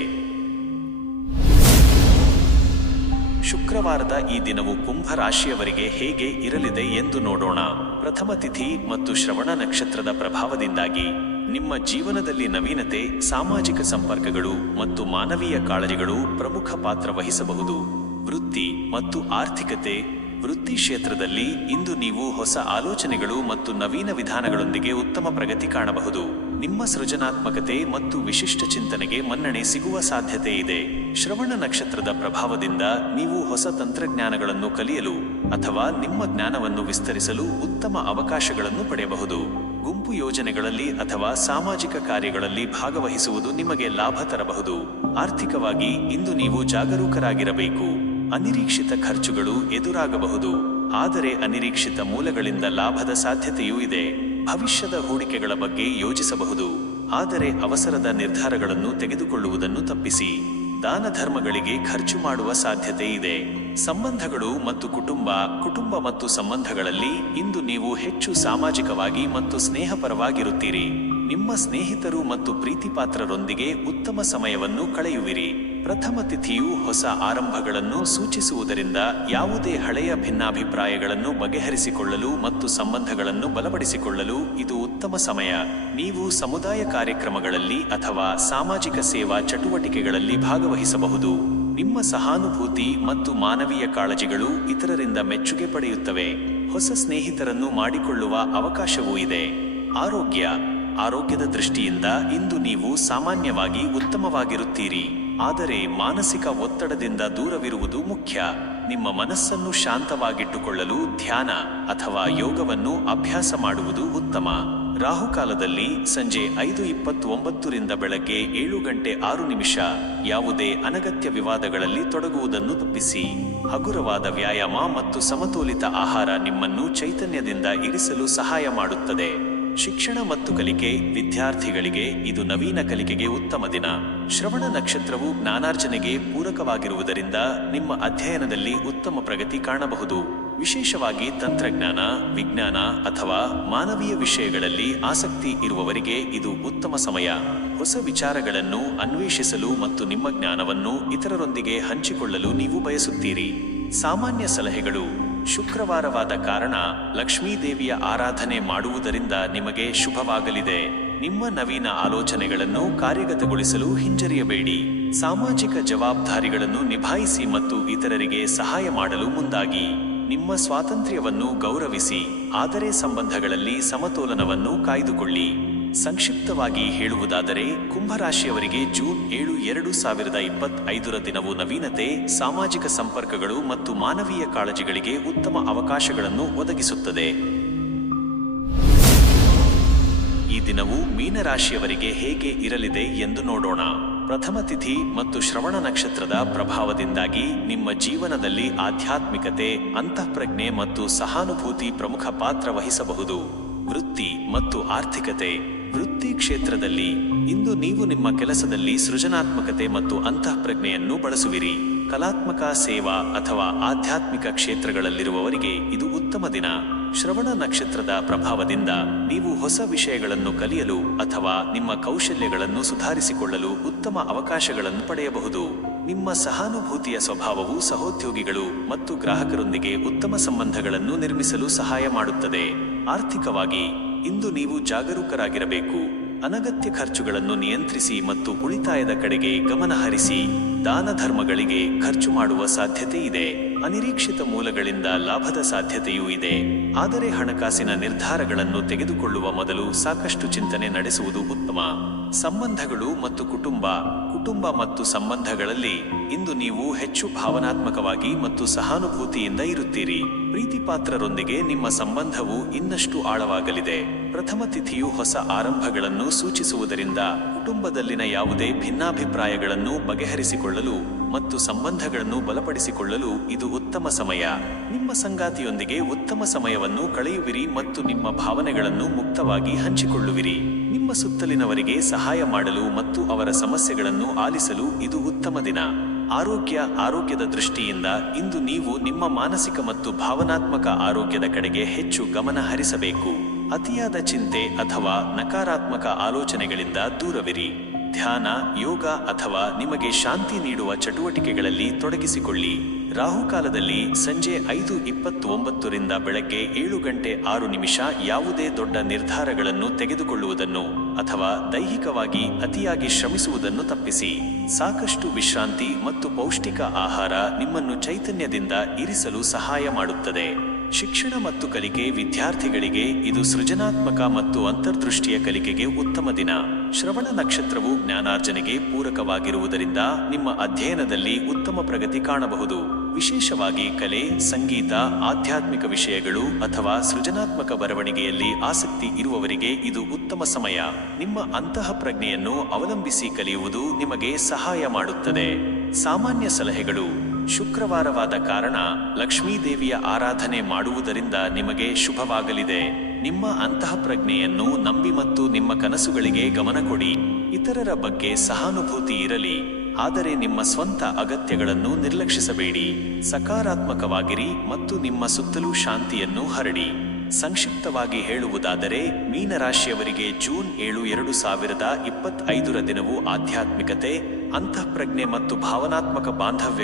ಶುಕ್ರವಾರದ ಈ ದಿನವು ಕುಂಭ ರಾಶಿಯವರಿಗೆ ಹೇಗೆ ಇರಲಿದೆ ಎಂದು ನೋಡೋಣ. ಪ್ರಥಮ ತಿಥಿ ಮತ್ತು ಶ್ರವಣ ನಕ್ಷತ್ರದ ಪ್ರಭಾವದಿಂದಾಗಿ ನಿಮ್ಮ ಜೀವನದಲ್ಲಿ ನವೀನತೆ, ಸಾಮಾಜಿಕ ಸಂಪರ್ಕಗಳು ಮತ್ತು ಮಾನವೀಯ ಕಾಳಜಿಗಳು ಪ್ರಮುಖ ಪಾತ್ರ ವಹಿಸಬಹುದು. ವೃತ್ತಿ ಮತ್ತು ಆರ್ಥಿಕತೆ: ವೃತ್ತಿ ಕ್ಷೇತ್ರದಲ್ಲಿ ಇಂದು ನೀವು ಹೊಸ ಆಲೋಚನೆಗಳು ಮತ್ತು ನವೀನ ವಿಧಾನಗಳೊಂದಿಗೆ ಉತ್ತಮ ಪ್ರಗತಿ ಕಾಣಬಹುದು. ನಿಮ್ಮ ಸೃಜನಾತ್ಮಕತೆ ಮತ್ತು ವಿಶಿಷ್ಟ ಚಿಂತನೆಗೆ ಮನ್ನಣೆ ಸಿಗುವ ಸಾಧ್ಯತೆ ಇದೆ. ಶ್ರವಣ ನಕ್ಷತ್ರದ ಪ್ರಭಾವದಿಂದ ನೀವು ಹೊಸ ತಂತ್ರಜ್ಞಾನಗಳನ್ನು ಕಲಿಯಲು ಅಥವಾ ನಿಮ್ಮ ಜ್ಞಾನವನ್ನು ವಿಸ್ತರಿಸಲು ಉತ್ತಮ ಅವಕಾಶಗಳನ್ನು ಪಡೆಯಬಹುದು. ಗುಂಪು ಯೋಜನೆಗಳಲ್ಲಿ ಅಥವಾ ಸಾಮಾಜಿಕ ಕಾರ್ಯಗಳಲ್ಲಿ ಭಾಗವಹಿಸುವುದು ನಿಮಗೆ ಲಾಭ ತರಬಹುದು. ಆರ್ಥಿಕವಾಗಿ ಇಂದು ನೀವು ಜಾಗರೂಕರಾಗಿರಬೇಕು. ಅನಿರೀಕ್ಷಿತ ಖರ್ಚುಗಳು ಎದುರಾಗಬಹುದು, ಆದರೆ ಅನಿರೀಕ್ಷಿತ ಮೂಲಗಳಿಂದ ಲಾಭದ ಸಾಧ್ಯತೆಯೂ ಇದೆ. ಭವಿಷ್ಯದ ಹೂಡಿಕೆಗಳ ಬಗ್ಗೆ ಯೋಚಿಸಬಹುದು, ಆದರೆ ಅವಸರದ ನಿರ್ಧಾರಗಳನ್ನು ತೆಗೆದುಕೊಳ್ಳುವುದನ್ನು ತಪ್ಪಿಸಿ. ದಾನ ಧರ್ಮಗಳಿಗೆ ಖರ್ಚು ಮಾಡುವ ಸಾಧ್ಯತೆ ಇದೆ. ಸಂಬಂಧಗಳು ಮತ್ತು ಕುಟುಂಬ ಮತ್ತು ಸಂಬಂಧಗಳಲ್ಲಿ ಇಂದು ನೀವು ಹೆಚ್ಚು ಸಾಮಾಜಿಕವಾಗಿ ಮತ್ತು ಸ್ನೇಹಪರವಾಗಿರುತ್ತೀರಿ. ನಿಮ್ಮ ಸ್ನೇಹಿತರು ಮತ್ತು ಪ್ರೀತಿಪಾತ್ರರೊಂದಿಗೆ ಉತ್ತಮ ಸಮಯವನ್ನು ಕಳೆಯುವಿರಿ. ಪ್ರಥಮ ತಿಥಿಯು ಹೊಸ ಆರಂಭಗಳನ್ನು ಸೂಚಿಸುವುದರಿಂದ ಯಾವುದೇ ಹಳೆಯ ಭಿನ್ನಾಭಿಪ್ರಾಯಗಳನ್ನು ಬಗೆಹರಿಸಿಕೊಳ್ಳಲು ಮತ್ತು ಸಂಬಂಧಗಳನ್ನು ಬಲಪಡಿಸಿಕೊಳ್ಳಲು ಇದು ಉತ್ತಮ ಸಮಯ. ನೀವು ಸಮುದಾಯ ಕಾರ್ಯಕ್ರಮಗಳಲ್ಲಿ ಅಥವಾ ಸಾಮಾಜಿಕ ಸೇವಾ ಚಟುವಟಿಕೆಗಳಲ್ಲಿ ಭಾಗವಹಿಸಬಹುದು. ನಿಮ್ಮ ಸಹಾನುಭೂತಿ ಮತ್ತು ಮಾನವೀಯ ಕಾಳಜಿಗಳು ಇತರರಿಂದ ಮೆಚ್ಚುಗೆ ಪಡೆಯುತ್ತವೆ. ಹೊಸ ಸ್ನೇಹಿತರನ್ನು ಮಾಡಿಕೊಳ್ಳುವ ಅವಕಾಶವೂ ಇದೆ. ಆರೋಗ್ಯದ ದೃಷ್ಟಿಯಿಂದ ಇಂದು ನೀವು ಸಾಮಾನ್ಯವಾಗಿ ಉತ್ತಮವಾಗಿರುತ್ತೀರಿ, ಆದರೆ ಮಾನಸಿಕ ಒತ್ತಡದಿಂದ ದೂರವಿರುವುದು ಮುಖ್ಯ. ನಿಮ್ಮ ಮನಸ್ಸನ್ನು ಶಾಂತವಾಗಿಟ್ಟುಕೊಳ್ಳಲು ಧ್ಯಾನ ಅಥವಾ ಯೋಗವನ್ನು ಅಭ್ಯಾಸ ಮಾಡುವುದು ಉತ್ತಮ. ರಾಹುಕಾಲದಲ್ಲಿ ಸಂಜೆ 5:29 ಬೆಳಗ್ಗೆ 7:06 ಯಾವುದೇ ಅನಗತ್ಯ ವಿವಾದಗಳಲ್ಲಿ ತೊಡಗುವುದನ್ನು ತಪ್ಪಿಸಿ. ಹಗುರವಾದ ವ್ಯಾಯಾಮ ಮತ್ತು ಸಮತೋಲಿತ ಆಹಾರ ನಿಮ್ಮನ್ನು ಚೈತನ್ಯದಿಂದ ಇರಿಸಲು ಸಹಾಯ ಮಾಡುತ್ತದೆ. ಶಿಕ್ಷಣ ಮತ್ತು ಕಲಿಕೆ ವಿದ್ಯಾರ್ಥಿಗಳಿಗೆ ಇದು ನವೀನ ಕಲಿಕೆಗೆ ಉತ್ತಮ ದಿನ. ಶ್ರವಣ ನಕ್ಷತ್ರವು ಜ್ಞಾನಾರ್ಜನೆಗೆ ಪೂರಕವಾಗಿರುವುದರಿಂದ ನಿಮ್ಮ ಅಧ್ಯಯನದಲ್ಲಿ ಉತ್ತಮ ಪ್ರಗತಿ ಕಾಣಬಹುದು. ವಿಶೇಷವಾಗಿ ತಂತ್ರಜ್ಞಾನ, ವಿಜ್ಞಾನ ಅಥವಾ ಮಾನವೀಯ ವಿಷಯಗಳಲ್ಲಿ ಆಸಕ್ತಿ ಇರುವವರಿಗೆ ಇದು ಉತ್ತಮ ಸಮಯ. ಹೊಸ ವಿಚಾರಗಳನ್ನು ಅನ್ವೇಷಿಸಲು ಮತ್ತು ನಿಮ್ಮ ಜ್ಞಾನವನ್ನು ಇತರರೊಂದಿಗೆ ಹಂಚಿಕೊಳ್ಳಲು ನೀವು ಬಯಸುತ್ತೀರಿ. ಸಾಮಾನ್ಯ ಸಲಹೆಗಳು: ಶುಕ್ರವಾರವಾದ ಕಾರಣ ಲಕ್ಷ್ಮೀ ದೇವಿಯ ಆರಾಧನೆ ಮಾಡುವುದರಿಂದ ನಿಮಗೆ ಶುಭವಾಗಲಿದೆ. ನಿಮ್ಮ ನವೀನ ಆಲೋಚನೆಗಳನ್ನು ಕಾರ್ಯಗತಗೊಳಿಸಲು ಹಿಂಜರಿಯಬೇಡಿ. ಸಾಮಾಜಿಕ ಜವಾಬ್ದಾರಿಗಳನ್ನು ನಿಭಾಯಿಸಿ ಮತ್ತು ಇತರರಿಗೆ ಸಹಾಯ ಮಾಡಲು ಮುಂದಾಗಿ. ನಿಮ್ಮ ಸ್ವಾತಂತ್ರ್ಯವನ್ನು ಗೌರವಿಸಿ, ಆದರೆ ಸಂಬಂಧಗಳಲ್ಲಿ ಸಮತೋಲನವನ್ನು ಕಾಯ್ದುಕೊಳ್ಳಿ. ಸಂಕ್ಷಿಪ್ತವಾಗಿ ಹೇಳುವುದಾದರೆ, ಕುಂಭರಾಶಿಯವರಿಗೆ ಜೂನ್ 7, 2025 ದಿನವು ನವೀನತೆ, ಸಾಮಾಜಿಕ ಸಂಪರ್ಕಗಳು ಮತ್ತು ಮಾನವೀಯ ಕಾಳಜಿಗಳಿಗೆ ಉತ್ತಮ ಅವಕಾಶಗಳನ್ನು ಒದಗಿಸುತ್ತದೆ. ಈ ದಿನವು ಮೀನರಾಶಿಯವರಿಗೆ ಹೇಗೆ ಇರಲಿದೆ ಎಂದು ನೋಡೋಣ. ಪ್ರಥಮ ತಿಥಿ ಮತ್ತು ಶ್ರವಣ ನಕ್ಷತ್ರದ ಪ್ರಭಾವದಿಂದಾಗಿ ನಿಮ್ಮ ಜೀವನದಲ್ಲಿ ಆಧ್ಯಾತ್ಮಿಕತೆ, ಅಂತಃಪ್ರಜ್ಞೆ ಮತ್ತು ಸಹಾನುಭೂತಿ ಪ್ರಮುಖ ಪಾತ್ರ ವಹಿಸಬಹುದು. ವೃತ್ತಿ ಮತ್ತು ಆರ್ಥಿಕತೆ. ವೃತ್ತಿ ಕ್ಷೇತ್ರದಲ್ಲಿ ಇಂದು ನೀವು ನಿಮ್ಮ ಕೆಲಸದಲ್ಲಿ ಸೃಜನಾತ್ಮಕತೆ ಮತ್ತು ಅಂತಃಪ್ರಜ್ಞೆಯನ್ನು ಬಳಸುವಿರಿ. ಕಲಾತ್ಮಕ, ಸೇವಾ ಅಥವಾ ಆಧ್ಯಾತ್ಮಿಕ ಕ್ಷೇತ್ರಗಳಲ್ಲಿರುವವರಿಗೆ ಇದು ಉತ್ತಮ ದಿನ. ಶ್ರವಣ ನಕ್ಷತ್ರದ ಪ್ರಭಾವದಿಂದ ನೀವು ಹೊಸ ವಿಷಯಗಳನ್ನು ಕಲಿಯಲು ಅಥವಾ ನಿಮ್ಮ ಕೌಶಲ್ಯಗಳನ್ನು ಸುಧಾರಿಸಿಕೊಳ್ಳಲು ಉತ್ತಮ ಅವಕಾಶಗಳನ್ನು ಪಡೆಯಬಹುದು. ನಿಮ್ಮ ಸಹಾನುಭೂತಿಯ ಸ್ವಭಾವವು ಸಹೋದ್ಯೋಗಿಗಳು ಮತ್ತು ಗ್ರಾಹಕರೊಂದಿಗೆ ಉತ್ತಮ ಸಂಬಂಧಗಳನ್ನು ನಿರ್ಮಿಸಲು ಸಹಾಯ ಮಾಡುತ್ತದೆ. ಆರ್ಥಿಕವಾಗಿ ಇಂದು ನೀವು ಜಾಗರೂಕರಾಗಿರಬೇಕು. ಅನಗತ್ಯ ಖರ್ಚುಗಳನ್ನು ನಿಯಂತ್ರಿಸಿ ಮತ್ತು ಉಳಿತಾಯದ ಕಡೆಗೆ ಗಮನ ಹರಿಸಿ. ದಾನ ಧರ್ಮಗಳಿಗೆ ಖರ್ಚು ಮಾಡುವ ಸಾಧ್ಯತೆ ಇದೆ. ಅನಿರೀಕ್ಷಿತ ಮೂಲಗಳಿಂದ ಲಾಭದ ಸಾಧ್ಯತೆಯೂ ಇದೆ. ಆದರೆ ಹಣಕಾಸಿನ ನಿರ್ಧಾರಗಳನ್ನು ತೆಗೆದುಕೊಳ್ಳುವ ಮೊದಲು ಸಾಕಷ್ಟು ಚಿಂತನೆ ನಡೆಸುವುದು ಉತ್ತಮ. ಸಂಬಂಧಗಳು ಮತ್ತು ಕುಟುಂಬ ಮತ್ತು ಸಂಬಂಧಗಳಲ್ಲಿ ಇಂದು ನೀವು ಹೆಚ್ಚು ಭಾವನಾತ್ಮಕವಾಗಿ ಮತ್ತು ಸಹಾನುಭೂತಿಯಿಂದ ಇರುತ್ತೀರಿ. ಪ್ರೀತಿಪಾತ್ರರೊಂದಿಗೆ ನಿಮ್ಮ ಸಂಬಂಧವು ಇನ್ನಷ್ಟು ಆಳವಾಗಲಿದೆ. ಪ್ರಥಮ ತಿಥಿಯು ಹೊಸ ಆರಂಭಗಳನ್ನು ಸೂಚಿಸುವುದರಿಂದ ಕುಟುಂಬದಲ್ಲಿನ ಯಾವುದೇ ಭಿನ್ನಾಭಿಪ್ರಾಯಗಳನ್ನು ಬಗೆಹರಿಸಿಕೊಳ್ಳಲು ಮತ್ತು ಸಂಬಂಧಗಳನ್ನು ಬಲಪಡಿಸಿಕೊಳ್ಳಲು ಇದು ಉತ್ತಮ ಸಮಯ. ನಿಮ್ಮ ಸಂಗಾತಿಯೊಂದಿಗೆ ಉತ್ತಮ ಸಮಯವನ್ನು ಕಳೆಯುವಿರಿ ಮತ್ತು ನಿಮ್ಮ ಭಾವನೆಗಳನ್ನು ಮುಕ್ತವಾಗಿ ಹಂಚಿಕೊಳ್ಳುವಿರಿ. ನಿಮ್ಮ ಸುತ್ತಲಿನವರಿಗೆ ಸಹಾಯ ಮಾಡಲು ಮತ್ತು ಅವರ ಸಮಸ್ಯೆಗಳನ್ನು ಆಲಿಸಲು ಇದು ಉತ್ತಮ ದಿನ. ಆರೋಗ್ಯದ ದೃಷ್ಟಿಯಿಂದ ಇಂದು ನೀವು ನಿಮ್ಮ ಮಾನಸಿಕ ಮತ್ತು ಭಾವನಾತ್ಮಕ ಆರೋಗ್ಯದ ಕಡೆಗೆ ಹೆಚ್ಚು ಗಮನ ಹರಿಸಬೇಕು. ಅತಿಯಾದ ಚಿಂತೆ ಅಥವಾ ನಕಾರಾತ್ಮಕ ಆಲೋಚನೆಗಳಿಂದ ದೂರವಿರಿ. ಧ್ಯಾನ, ಯೋಗ ಅಥವಾ ನಿಮಗೆ ಶಾಂತಿ ನೀಡುವ ಚಟುವಟಿಕೆಗಳಲ್ಲಿ ತೊಡಗಿಸಿಕೊಳ್ಳಿ. ರಾಹುಕಾಲದಲ್ಲಿ ಸಂಜೆ 5:29 ರಿಂದ ಬೆಳಗ್ಗೆ 7:06 ಯಾವುದೇ ದೊಡ್ಡ ನಿರ್ಧಾರಗಳನ್ನು ತೆಗೆದುಕೊಳ್ಳುವುದನ್ನು ಅಥವಾ ದೈಹಿಕವಾಗಿ ಅತಿಯಾಗಿ ಶ್ರಮಿಸುವುದನ್ನು ತಪ್ಪಿಸಿ. ಸಾಕಷ್ಟು ವಿಶ್ರಾಂತಿ ಮತ್ತು ಪೌಷ್ಟಿಕ ಆಹಾರ ನಿಮ್ಮನ್ನು ಚೈತನ್ಯದಿಂದ ಇರಿಸಲು ಸಹಾಯ ಮಾಡುತ್ತದೆ. ಶಿಕ್ಷಣ ಮತ್ತು ಕಲಿಕೆ. ವಿದ್ಯಾರ್ಥಿಗಳಿಗೆ ಇದು ಸೃಜನಾತ್ಮಕ ಮತ್ತು ಅಂತರ್ದೃಷ್ಟಿಯ ಕಲಿಕೆಗೆ ಉತ್ತಮ ದಿನ. ಶ್ರವಣ ನಕ್ಷತ್ರವು ಜ್ಞಾನಾರ್ಜನೆಗೆ ಪೂರಕವಾಗಿರುವುದರಿಂದ ನಿಮ್ಮ ಅಧ್ಯಯನದಲ್ಲಿ ಉತ್ತಮ ಪ್ರಗತಿ ಕಾಣಬಹುದು. ವಿಶೇಷವಾಗಿ ಕಲೆ, ಸಂಗೀತ, ಆಧ್ಯಾತ್ಮಿಕ ವಿಷಯಗಳು ಅಥವಾ ಸೃಜನಾತ್ಮಕ ಬರವಣಿಗೆಯಲ್ಲಿ ಆಸಕ್ತಿ ಇರುವವರಿಗೆ ಇದು ಉತ್ತಮ ಸಮಯ. ನಿಮ್ಮ ಅಂತಃಪ್ರಜ್ಞೆಯನ್ನು ಅವಲಂಬಿಸಿ ಕಲಿಯುವುದು ನಿಮಗೆ ಸಹಾಯ ಮಾಡುತ್ತದೆ. ಸಾಮಾನ್ಯ ಸಲಹೆಗಳು: ಶುಕ್ರವಾರವಾದ ಕಾರಣ ಲಕ್ಷ್ಮೀ ದೇವಿಯ ಆರಾಧನೆ ಮಾಡುವುದರಿಂದ ನಿಮಗೆ ಶುಭವಾಗಲಿದೆ. ನಿಮ್ಮ ಅಂತಃಪ್ರಜ್ಞೆಯನ್ನು ನಂಬಿ ಮತ್ತು ನಿಮ್ಮ ಕನಸುಗಳಿಗೆ ಗಮನ ಕೊಡಿ. ಇತರರ ಬಗ್ಗೆ ಸಹಾನುಭೂತಿ ಇರಲಿ, ಆದರೆ ನಿಮ್ಮ ಸ್ವಂತ ಅಗತ್ಯಗಳನ್ನು ನಿರ್ಲಕ್ಷಿಸಬೇಡಿ. ಸಕಾರಾತ್ಮಕವಾಗಿರಿ ಮತ್ತು ನಿಮ್ಮ ಸುತ್ತಲೂ ಶಾಂತಿಯನ್ನು ಹರಡಿ. ಸಂಕ್ಷಿಪ್ತವಾಗಿ ಹೇಳುವುದಾದರೆ, ಮೀನರಾಶಿಯವರಿಗೆ ಜೂನ್ 7, 2025 ದಿನವು ಆಧ್ಯಾತ್ಮಿಕತೆ, ಅಂತಃಪ್ರಜ್ಞೆ ಮತ್ತು ಭಾವನಾತ್ಮಕ ಬಾಂಧವ್ಯ